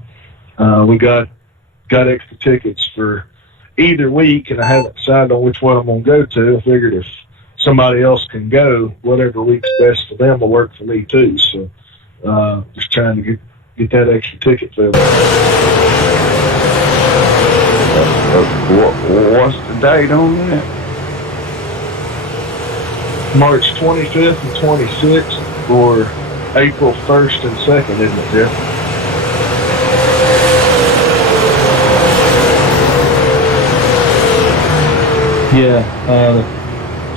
we got extra tickets for either week, and I haven't decided on which one I'm going to go to. I figured if somebody else can go, whatever week's best for them will work for me too. So just trying to get that extra ticket filled. What's the date on that? March 25th and 26th, or April 1st and 2nd, isn't it, Jeff? Yeah,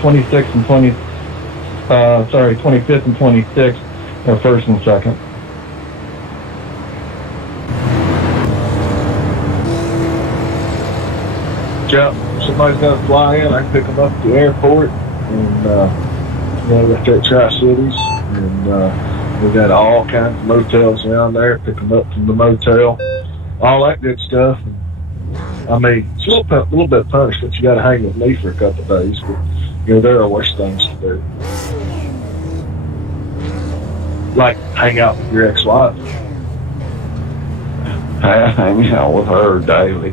26th and 25th and 26th are 1st and 2nd. Yeah, somebody's got to fly in. I can pick them up at the airport, and right there at Tri-Cities, and we got all kinds of motels around there. Pick them up from the motel, all that good stuff. And, I mean, it's a little bit of punishment. You got to hang with me for a couple of days, but there are worse things to do, like hang out with your ex-wife. I hang out with her daily.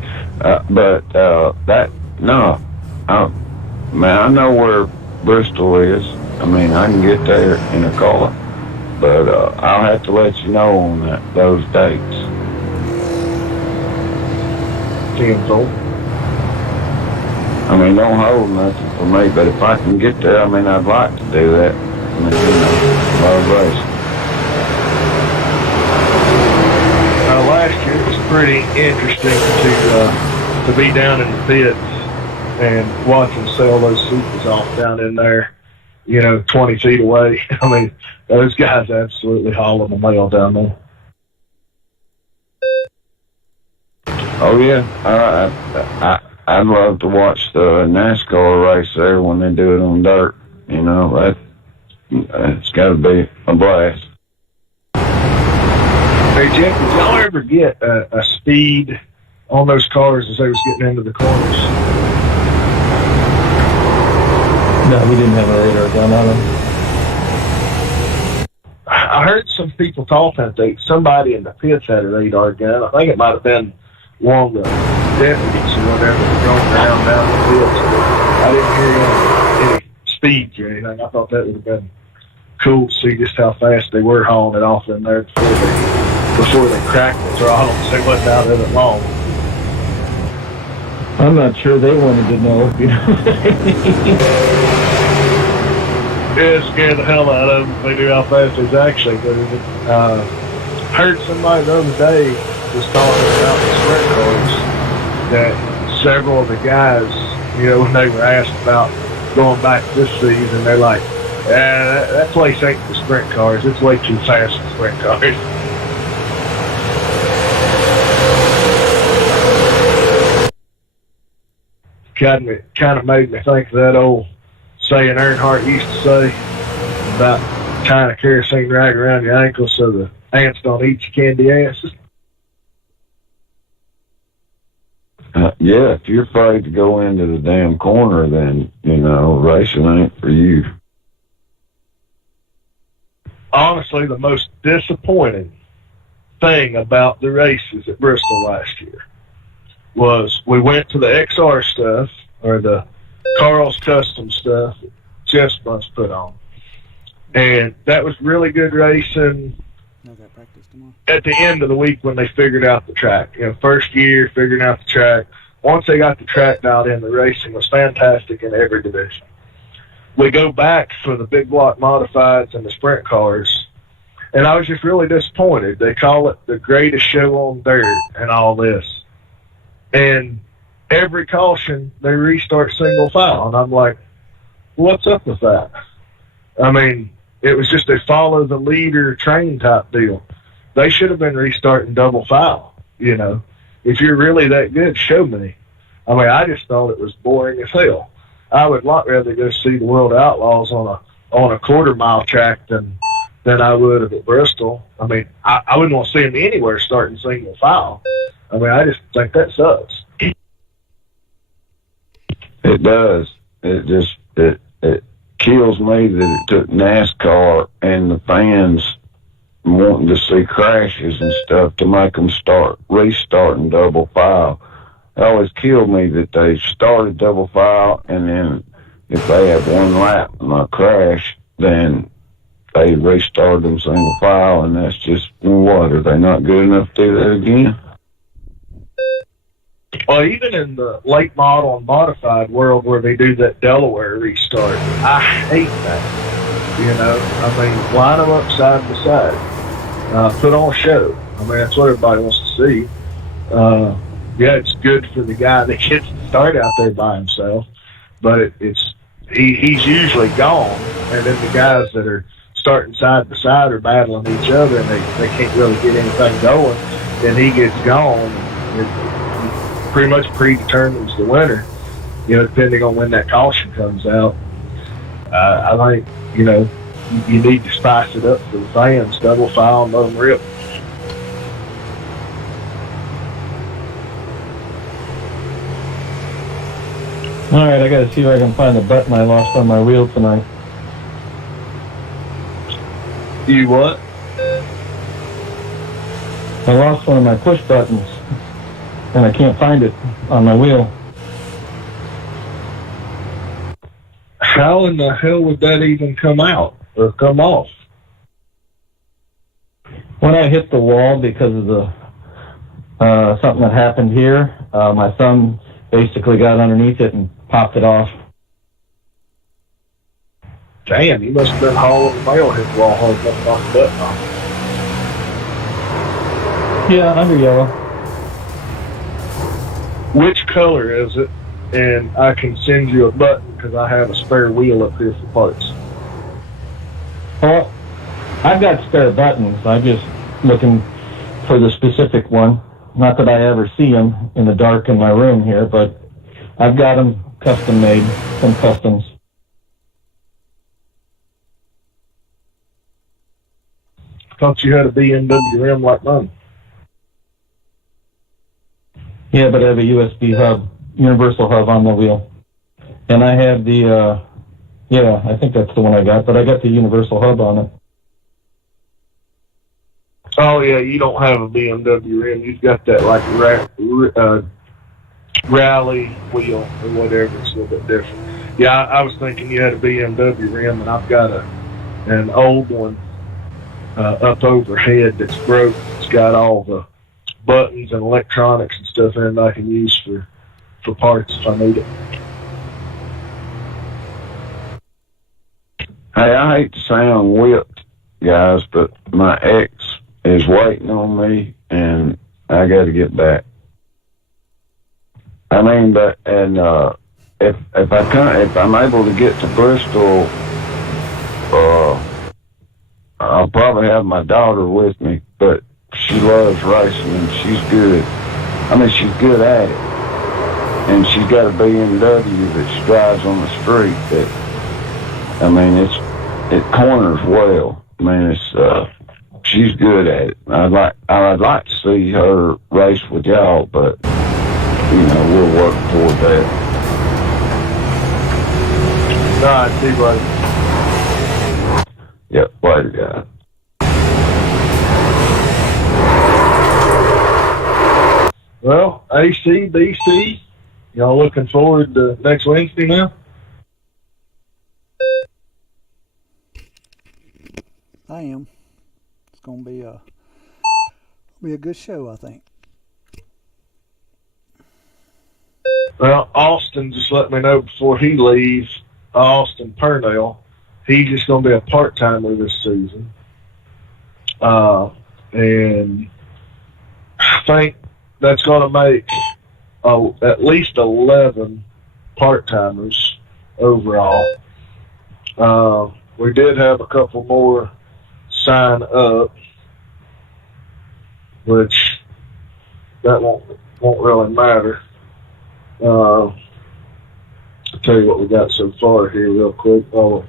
Man, I know where Bristol is. I mean, I can get there in a car, but I'll have to let you know on those dates. I mean, don't hold nothing for me, but if I can get there, I mean, I'd like to do that. I mean, love racing. Last year it was pretty interesting to be down in the pits and watch them sell those supers off down in there, 20 feet away. I mean, those guys absolutely hauling the mail down there. Oh yeah, I'd love to watch the NASCAR race there when they do it on dirt. It's got to be a blast. Hey Jeff, did y'all ever get a speed on those cars as they was getting into the corners? No, we didn't have a radar gun on them. I heard some people talking that somebody in the pits had a radar gun. I think it might have been one of the deputies or whatever that was going down the pits. I didn't hear any speeds or anything. I thought that would have been cool to see just how fast they were hauling it off in there before they cracked the throttle, so they wasn't out of it long. I'm not sure they wanted to know. It scared the hell out of them if they knew how fast it's actually moving. Heard somebody the other day was talking about the sprint cars, that several of the guys, when they were asked about going back this season, they're like, that place ain't for sprint cars. It's way too fast for sprint cars. Kind of made me think of that old saying Earnhardt used to say, about tying a kerosene rag around your ankle so the ants don't eat your candy asses? Yeah, if you're afraid to go into the damn corner, then, racing ain't for you. Honestly, the most disappointing thing about the races at Bristol last year was we went to the XR stuff, or the Carl's Custom stuff that Jeff's bunch put on. And that was really good racing at the end of the week when they figured out the track. First year, figuring out the track. Once they got the track dialed in, the racing was fantastic in every division. We go back for the big block modifieds and the sprint cars, and I was just really disappointed. They call it the greatest show on dirt and all this. And every caution, they restart single file. And I'm like, what's up with that? I mean, it was just a follow the leader train type deal. They should have been restarting double file, If you're really that good, show me. I mean, I just thought it was boring as hell. I would a lot rather go see the World Outlaws on a quarter-mile track than I would at Bristol. I mean, I wouldn't want to see them anywhere starting single file. I mean, I just think that sucks. It does. It kills me that it took NASCAR and the fans wanting to see crashes and stuff to make them start restarting double file. It always killed me that they started double file, and then if they have one lap and a crash, then they restart them single file, and that's just, what, are they not good enough to do that again? Well, even in the late model and modified world where they do that Delaware restart, I hate that. I mean, line them up side by side. Put on a show. I mean, that's what everybody wants to see. Yeah, it's good for the guy that gets to start out there by himself, but he's usually gone, and then the guys that are starting side by side are battling each other, and they can't really get anything going. Then he gets gone. It pretty much predetermines the winner, depending on when that caution comes out. I think, you need to spice it up for the fans, double file and let them rip. All right, I got to see if I can find the button I lost on my wheel tonight. You what? I lost one of my push buttons, and I can't find it on my wheel. How in the hell would that even come out or come off? When I hit the wall because of the something that happened here, my thumb basically got underneath it and popped it off. Damn, you must have been hauling the mail hit the wall hard enough to knock the button off. Yeah, under yellow. Which color is it? And I can send you a button because I have a spare wheel up here for parts. Well, I've got spare buttons. I'm just looking for the specific one. Not that I ever see them in the dark in my room here, but I've got them custom made from Customs. Thought you had a BMW rim like mine. Yeah, but I have a USB hub, universal hub on the wheel. And I have the, yeah, I think that's the one I got, but I got the universal hub on it. Oh, yeah, you don't have a BMW rim. You've got that, like, rally wheel or whatever. It's a little bit different. Yeah, I was thinking you had a BMW rim, and I've got an old one up overhead that's broke. It's got all the buttons and electronics and stuff in it I can use for parts if I need it. Hey, I hate to sound whipped, guys, but my ex is waiting on me, and I got to get back. I mean, but if I'm able to get to Bristol, I'll probably have my daughter with me, but she loves racing and she's good. I mean, she's good at it, and she's got a BMW that she drives on the street. That, I mean, it corners well. I mean, she's good at it. I'd like to see her race with y'all, but we'll work toward that. All right, see you later. Yep, later, guys. Well, AC, BC, y'all looking forward to next Wednesday now? I am. It's going to be a good show, I think. Well, Austin just let me know before he leaves, Austin Purnell, he's just going to be a part-timer this season. And I think that's going to make at least 11 part-timers overall. We did have a couple more sign up, which that won't really matter. I'll tell you what we got so far here real quick. Oh,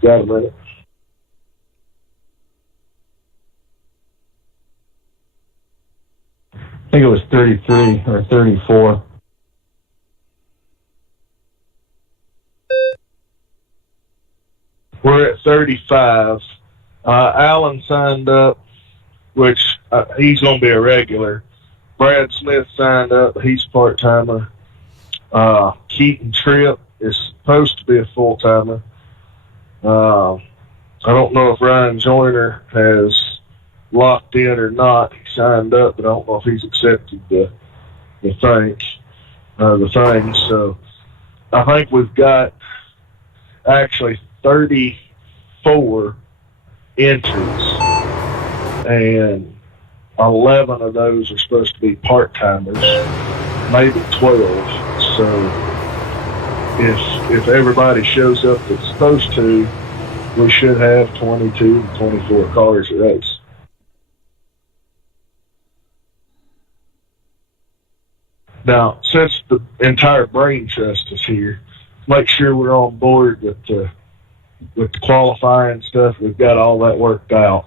got a minute. I think it was 33 or 34. We're at 35. Allen signed up, which he's going to be a regular. Brad Smith signed up. He's part-timer. Keaton Tripp is supposed to be a full-timer. I don't know if Ryan Joyner has locked in or not. He signed up, but I don't know if he's accepted the thing. So I think we've got actually 34 entries, and 11 of those are supposed to be part-timers, maybe 12. So if everybody shows up that's supposed to, we should have 22 to 24 cars a race. Now, since the entire brain trust is here, make sure we're on board with the qualifying stuff. We've got all that worked out.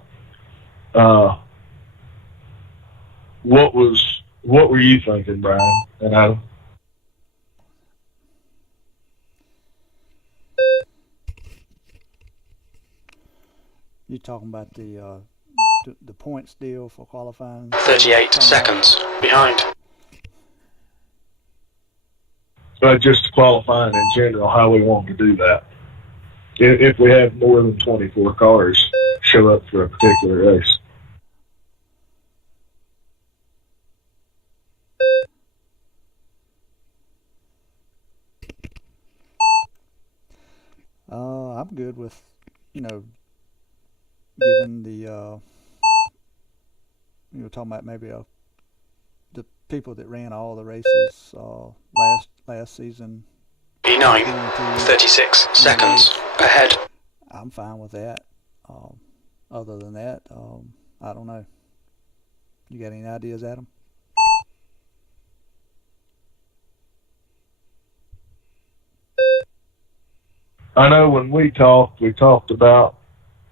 What were you thinking, Brian and Adam? You talking about the points deal for qualifying? 38 seconds behind. Just qualifying in general, how we want to do that. If we have more than 24 cars show up for a particular race. I'm good with, given the, talking about maybe the people that ran all the races last season. P9, 36 seconds ahead. I'm fine with that. Other than that, I don't know. You got any ideas, Adam? I know when we talked about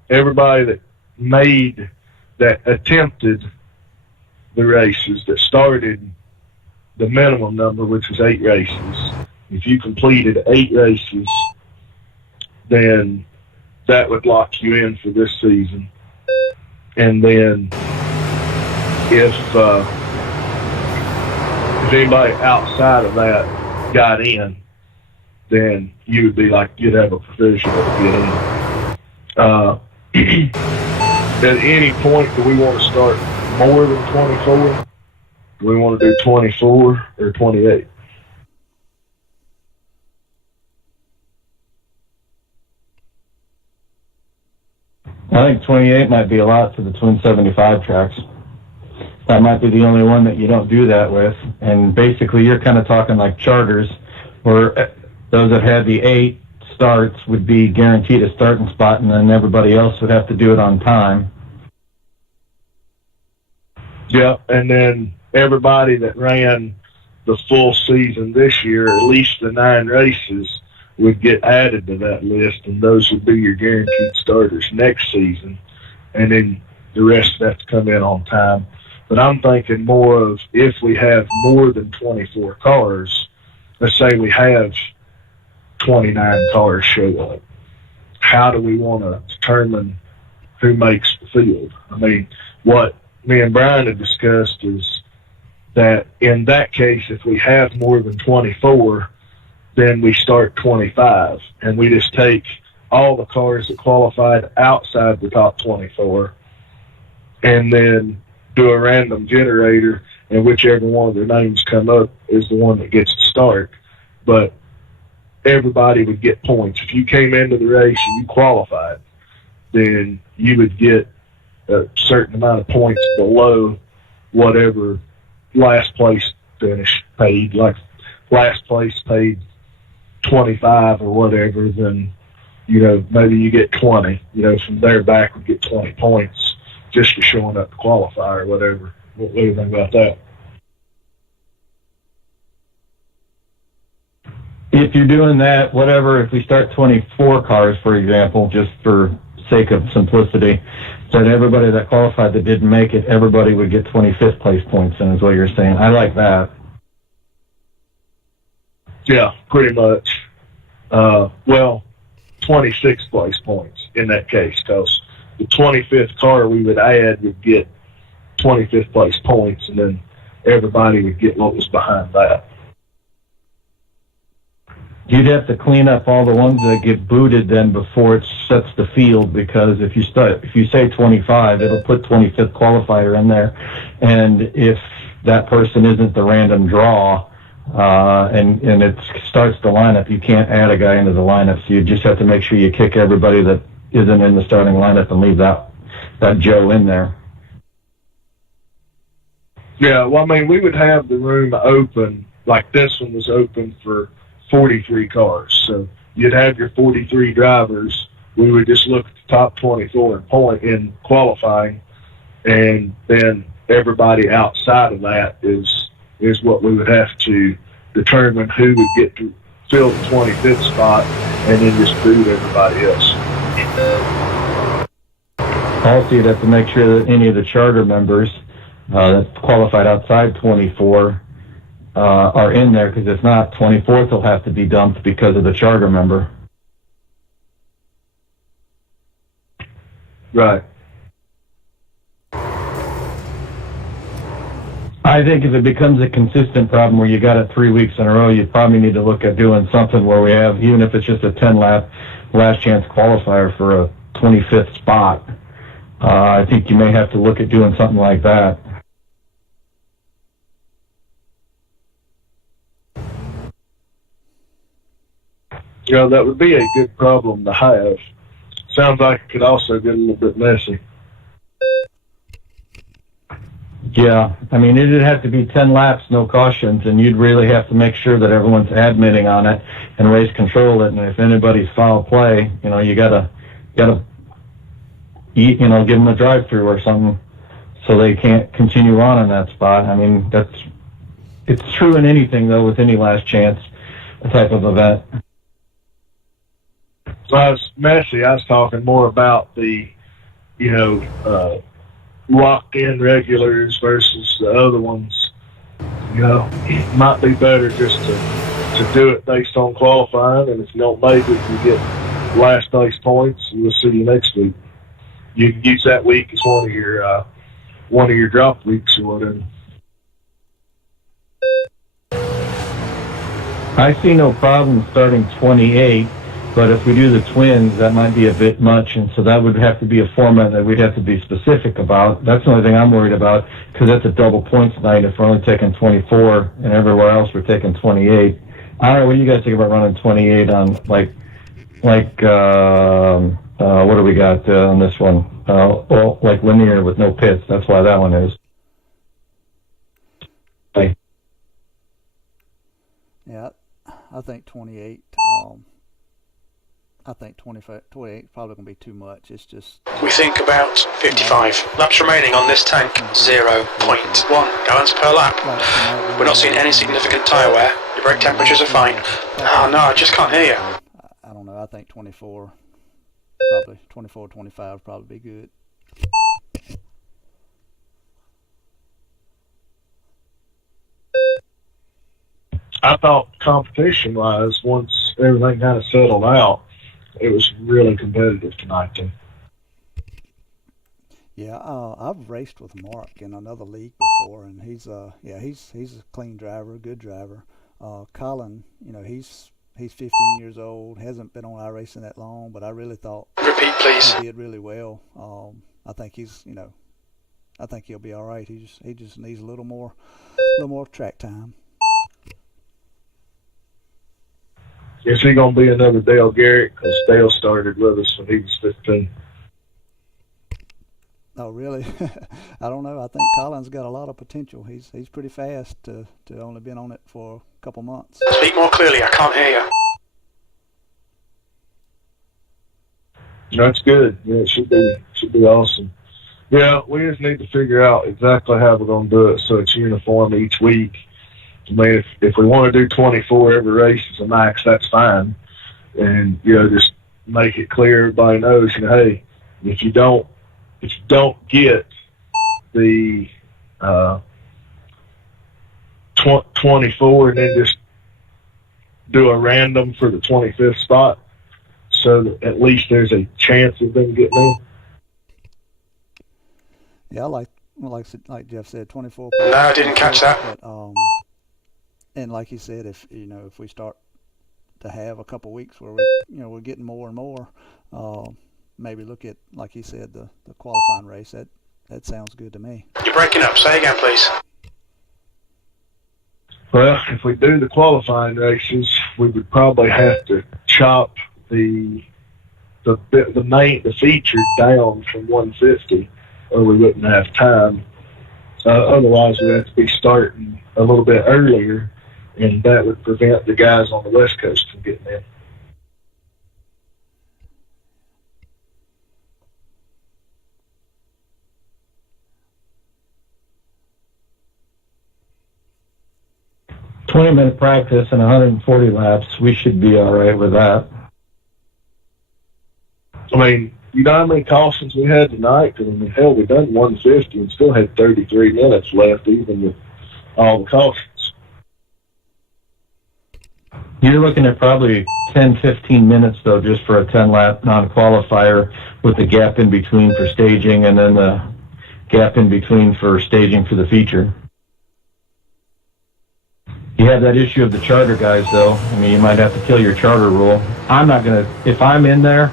everybody that attempted the races, that started the minimum number, which was 8 races. If you completed 8 races, then that would lock you in for this season. And then if anybody outside of that got in, then you'd have a provisional to get in. At any point, do we want to start more than 24? Do we want to do 24 or 28? I think 28 might be a lot for the Twin 75 tracks. That might be the only one that you don't do that with. And basically, you're kind of talking like charters, where those that had the 8 starts would be guaranteed a starting spot, and then everybody else would have to do it on time. Yeah, and then everybody that ran the full season this year, at least the 9 races, would get added to that list, and those would be your guaranteed starters next season, and then the rest would have to come in on time. But I'm thinking more of if we have more than 24 cars, let's say we have 29 cars show up, how do we want to determine who makes the field? I mean, what me and Brian have discussed is that in that case, if we have more than 24, then we start 25, and we just take all the cars that qualified outside the top 24 and then do a random generator, and whichever one of their names come up is the one that gets to start. But everybody would get points. If you came into the race and you qualified, then you would get a certain amount of points below whatever last place finish paid. Like last place paid 25 or whatever, then, you know, maybe you get 20. You know, from there back would get 20 points just for showing up to qualify or whatever. What do you think about that? If you're doing that, whatever, if we start 24 cars, for example, just for sake of simplicity, that everybody that qualified that didn't make it, everybody would get 25th place points, and is what you're saying. I like that. Yeah, pretty much. Well, 26th place points in that case, because the 25th car we would add would get 25th place points, and then everybody would get what was behind that. You'd have to clean up all the ones that get booted then before it sets the field, because if you say 25, it'll put 25th qualifier in there, and if that person isn't the random draw, and it starts the lineup, you can't add a guy into the lineup, so you just have to make sure you kick everybody that isn't in the starting lineup and leave that Joe in there. Yeah, well, I mean, we would have the room open, like this one was open for 43 cars. So you'd have your 43 drivers. We would just look at the top 24 in qualifying, and then everybody outside of that is what we would have to determine who would get to fill the 25th spot, and then just boot everybody else. Also, you'd have to make sure that any of the charter members that qualified outside 24 are in there, because if not, 24th will have to be dumped because of the charter member. Right. I think if it becomes a consistent problem where you got it 3 weeks in a row, you probably need to look at doing something where we have, even if it's just a 10-lap last chance qualifier for a 25th spot. I think you may have to look at doing something like that. You know, that would be a good problem to have. Sounds like it could also get a little bit messy. Yeah, I mean, it'd have to be 10 laps, no cautions, and you'd really have to make sure that everyone's admitting on it and race control it. And if anybody's foul play, you know, you gotta eat, you know, give them a drive-through or something so they can't continue on in that spot. I mean, it's true in anything though, with any last chance type of event. Well, I was messy. I was talking more about the, you know, locked-in regulars versus the other ones. You know, it might be better just to do it based on qualifying, and if you don't make it, you get last place points, and we'll see you next week. You can use that week as one of your drop weeks or whatever. I see no problem starting 28. But if we do the twins, that might be a bit much, and so that would have to be a format that we'd have to be specific about. That's the only thing I'm worried about, because that's a double points night if we're only taking 24, and everywhere else we're taking 28. I don't know, what do you guys think about running 28 on, like what do we got on this one? Well, like linear with no pits. That's why that one is. Yeah, I think 28. I think 28 is probably going to be too much. It's just... We think about 55 laps remaining on this tank, 0.1 gallons per lap. We're not seeing any significant tyre wear. Your brake temperatures are fine. Oh no, I just can't hear you. think 24, 25 probably be good. I thought competition-wise, once everything kind of settled out, it was really competitive tonight, too. Yeah, I've raced with Mark in another league before, and he's a clean driver, good driver. Colin, he's 15 years old, hasn't been on iRacing that long, but I really thought Repeat, please. he did really well. I think I think he'll be all right. He just needs a little more track time. Is he going to be another Dale Garrett? Because Dale started with us when he was 15. Oh, really? I don't know. I think Colin's got a lot of potential. He's pretty fast to only been on it for a couple months. Speak more clearly, I can't hear you. That's good. Yeah, it should be awesome. Yeah, we just need to figure out exactly how we're going to do it so it's uniform each week. I mean, if we want to do 24 every race as a max, that's fine. And, just make it clear everybody knows, hey, if you don't get the 24 and then just do a random for the 25th spot so that at least there's a chance of them getting in. Yeah, like Jeff said, 24. No, I didn't catch that. But, and like he said, if we start to have a couple weeks where we're getting more and more, maybe look at, like he said, the qualifying race. That sounds good to me. You're breaking up. Say again, please. Well, if we do the qualifying races, we would probably have to chop the feature down from 150, or we wouldn't have time. Otherwise, we'd have to be starting a little bit earlier, and that would prevent the guys on the West Coast from getting in. "20-minute practice and 140 laps. We should be all right with that." I mean, you know how many cautions we had tonight? Because, hell, we done 150 and still had 33 minutes left, even with all the cautions. You're looking at probably 10, 15 minutes, though, just for a 10-lap non-qualifier with the gap in between for staging and then the gap in between for staging for the feature. You have that issue of the charter guys, though. I mean, you might have to kill your charter rule. If I'm in there,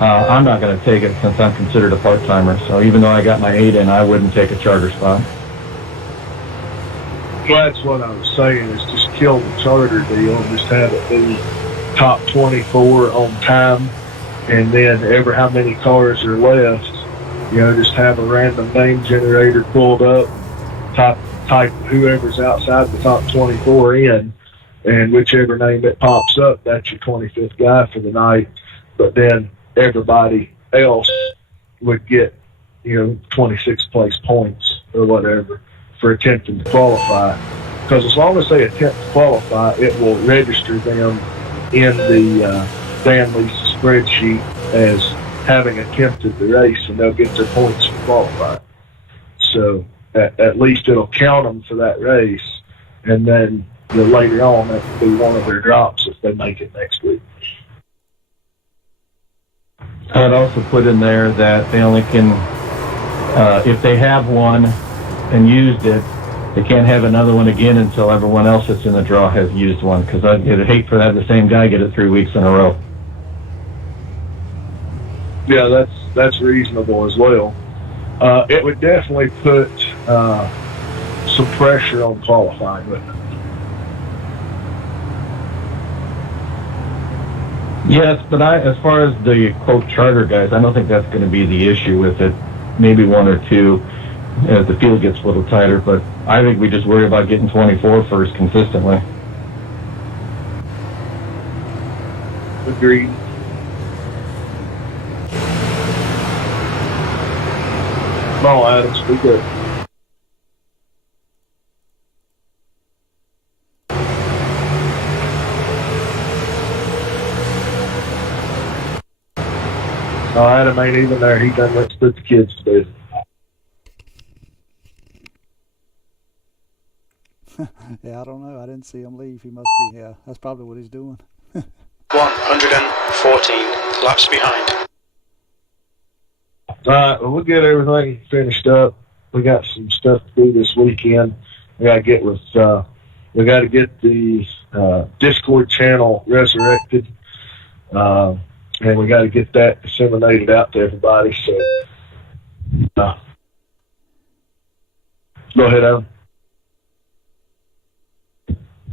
I'm not going to take it since I'm considered a part-timer. So even though I got my 8 in, I wouldn't take a charter spot. Well, that's what I was saying, is just kill the charter deal and just have it be top 24 on time, and then how many cars are left, just have a random name generator pulled up, type whoever's outside the top 24 in, and whichever name that pops up, that's your 25th guy for the night. But then everybody else would get, 26th place points or whatever for attempting to qualify. Because as long as they attempt to qualify, it will register them in the Dan Lee's spreadsheet as having attempted the race, and they'll get their points for qualifying. So at least it'll count them for that race, and then later on that will be one of their drops if they make it next week. I'd also put in there that they only can, if they have one and used it, they can't have another one again until everyone else that's in the draw has used one, because I'd hate for that the same guy get it 3 weeks in a row. Yeah, that's reasonable as well. It would definitely put some pressure on qualifying, wouldn't it? Yes, but as far as the quote charter guys, I don't think that's going to be the issue with it. Maybe one or two as the field gets a little tighter, but I think we just worry about getting 24 first consistently. Agreed. Come on, Adams, be good. No, Adam ain't even there. He done let's put the kids to bed. Yeah, I don't know. I didn't see him leave. He must be. Yeah, that's probably what he's doing. 114 laps behind. All right, well, we'll get everything finished up. We got some stuff to do this weekend. We got to get with. We got to get the Discord channel resurrected, and we got to get that disseminated out to everybody. So, go ahead, Adam.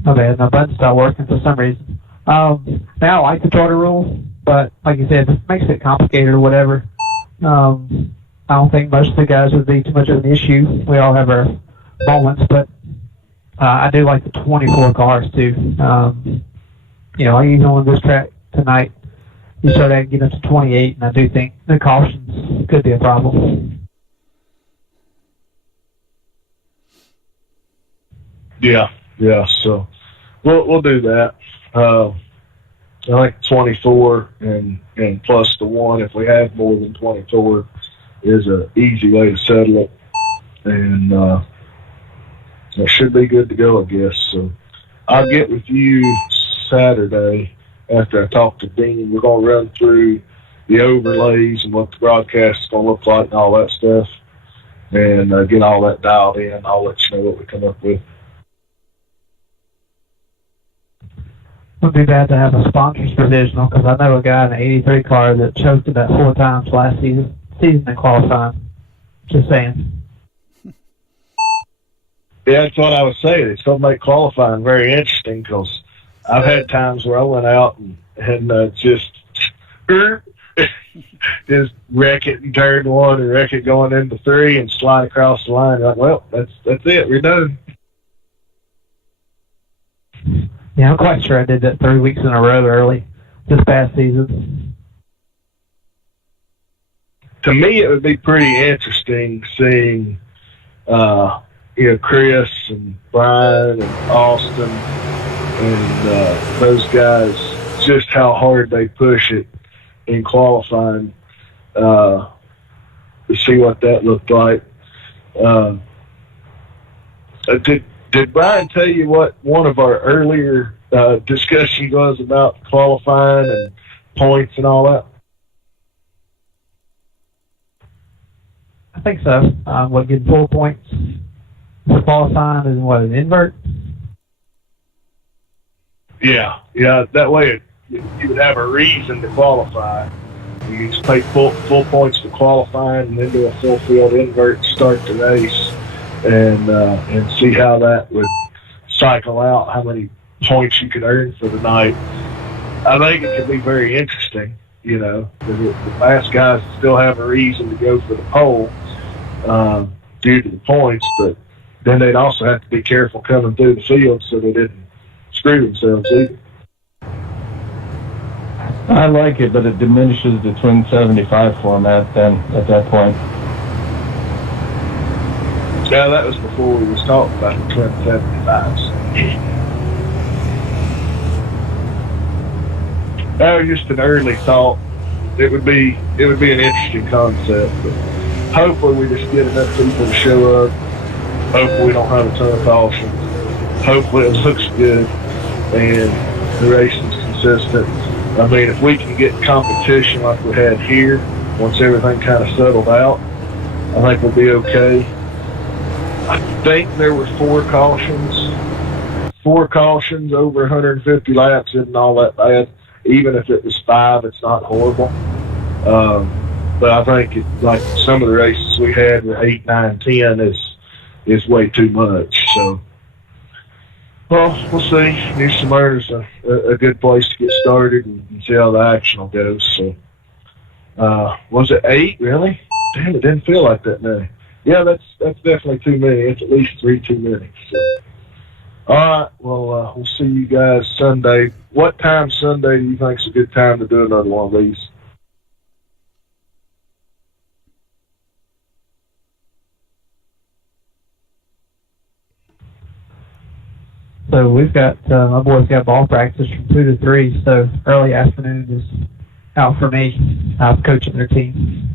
My bad, my button stopped working for some reason. Now I like the charter rule, but like you said, it makes it complicated or whatever. I don't think most of the guys would be too much of an issue. We all have our moments, but I do like the 24 cars too. You know, even on this track tonight, you start out getting up to 28, and I do think the cautions could be a problem. Yeah, so we'll do that. I think 24 and plus the one, if we have more than 24, is an easy way to settle it. And it should be good to go, I guess. So I'll get with you Saturday after I talk to Dean. We're going to run through the overlays and what the broadcast is going to look like and all that stuff, and get all that dialed in. I'll let you know what we come up with. It would be bad to have a sponsors provisional, because I know a guy in an 83 car that choked about 4 times last season in qualifying. Just saying. Yeah, that's what I was saying. It's going to make qualifying very interesting, because I've had times where I went out and just wreck it in turn 1 and wreck it going into 3 and slide across the line. Like, well, that's it. We're done. Yeah, I'm quite sure I did that 3 weeks in a row early this past season. To me, it would be pretty interesting seeing, Chris and Brian and Austin and those guys, just how hard they push it in qualifying, to see what that looked like. Did Brian tell you what one of our earlier discussions was about qualifying and points and all that? I think so. Getting 4 points for qualifying is an invert? Yeah. That way you would have a reason to qualify. You just take full points for qualifying and then do a full field invert to start the race, and see how that would cycle out, how many points you could earn for the night. I think it could be very interesting, the fast guys still have a reason to go for the pole due to the points, but then they'd also have to be careful coming through the field so they didn't screw themselves either. I like it, but it diminishes the Twin 75 format then at that point. Yeah, that was before we was talking about the Twin 75s. That was just an early thought. It would be an interesting concept, but hopefully we just get enough people to show up. Hopefully we don't have a ton of caution. Hopefully it looks good and the racing's consistent. I mean, if we can get competition like we had here, once everything kind of settled out, I think we'll be okay. I think there were 4 cautions. 4 cautions over 150 laps isn't all that bad. Even if it was 5, it's not horrible. But I think like some of the races we had with 8, 9, 10 is way too much. So, well, we'll see. New Smyrna's a good place to get started and see how the action will go. So, was it 8 really? Damn, it didn't feel like that many. Yeah, that's definitely too many. It's at least 3 too many. So, all right. Well, we'll see you guys Sunday. What time Sunday do you think is a good time to do another one of these? So we've got, my boys got ball practice from 2 to 3, so early afternoon is out for me, coaching their team.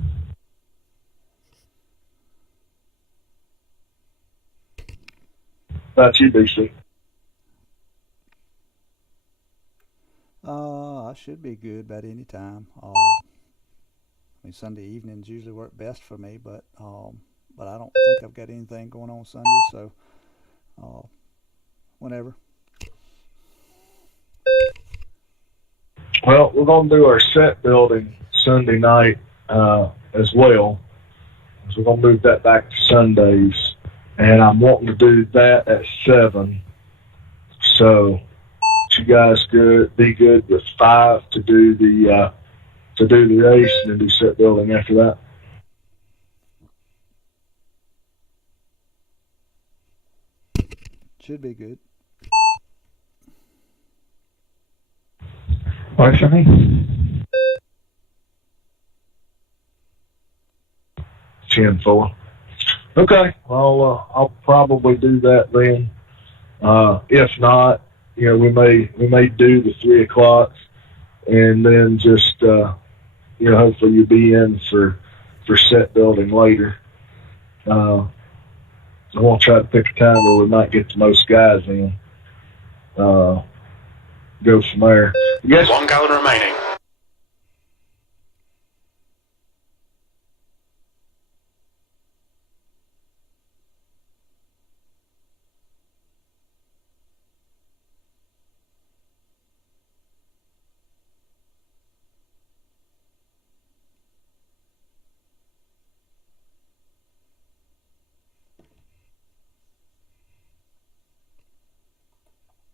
About you, BC? I should be good about any time. I mean, Sunday evenings usually work best for me, but I don't think I've got anything going on Sunday, so whenever. Well, we're going to do our set building Sunday night as well. So we're going to move that back to Sundays, and I'm wanting to do that at 7. So, you guys be good with 5 to do the race, and then do set building after that. Should be good. Works for me. 10-4. Okay. Well, I'll probably do that then. If not, we may do the 3 o'clock, and then just hopefully you'll be in for set building later. I want to try to pick a time where we might get the most guys in. Go from there. I guess 1 gallon remaining.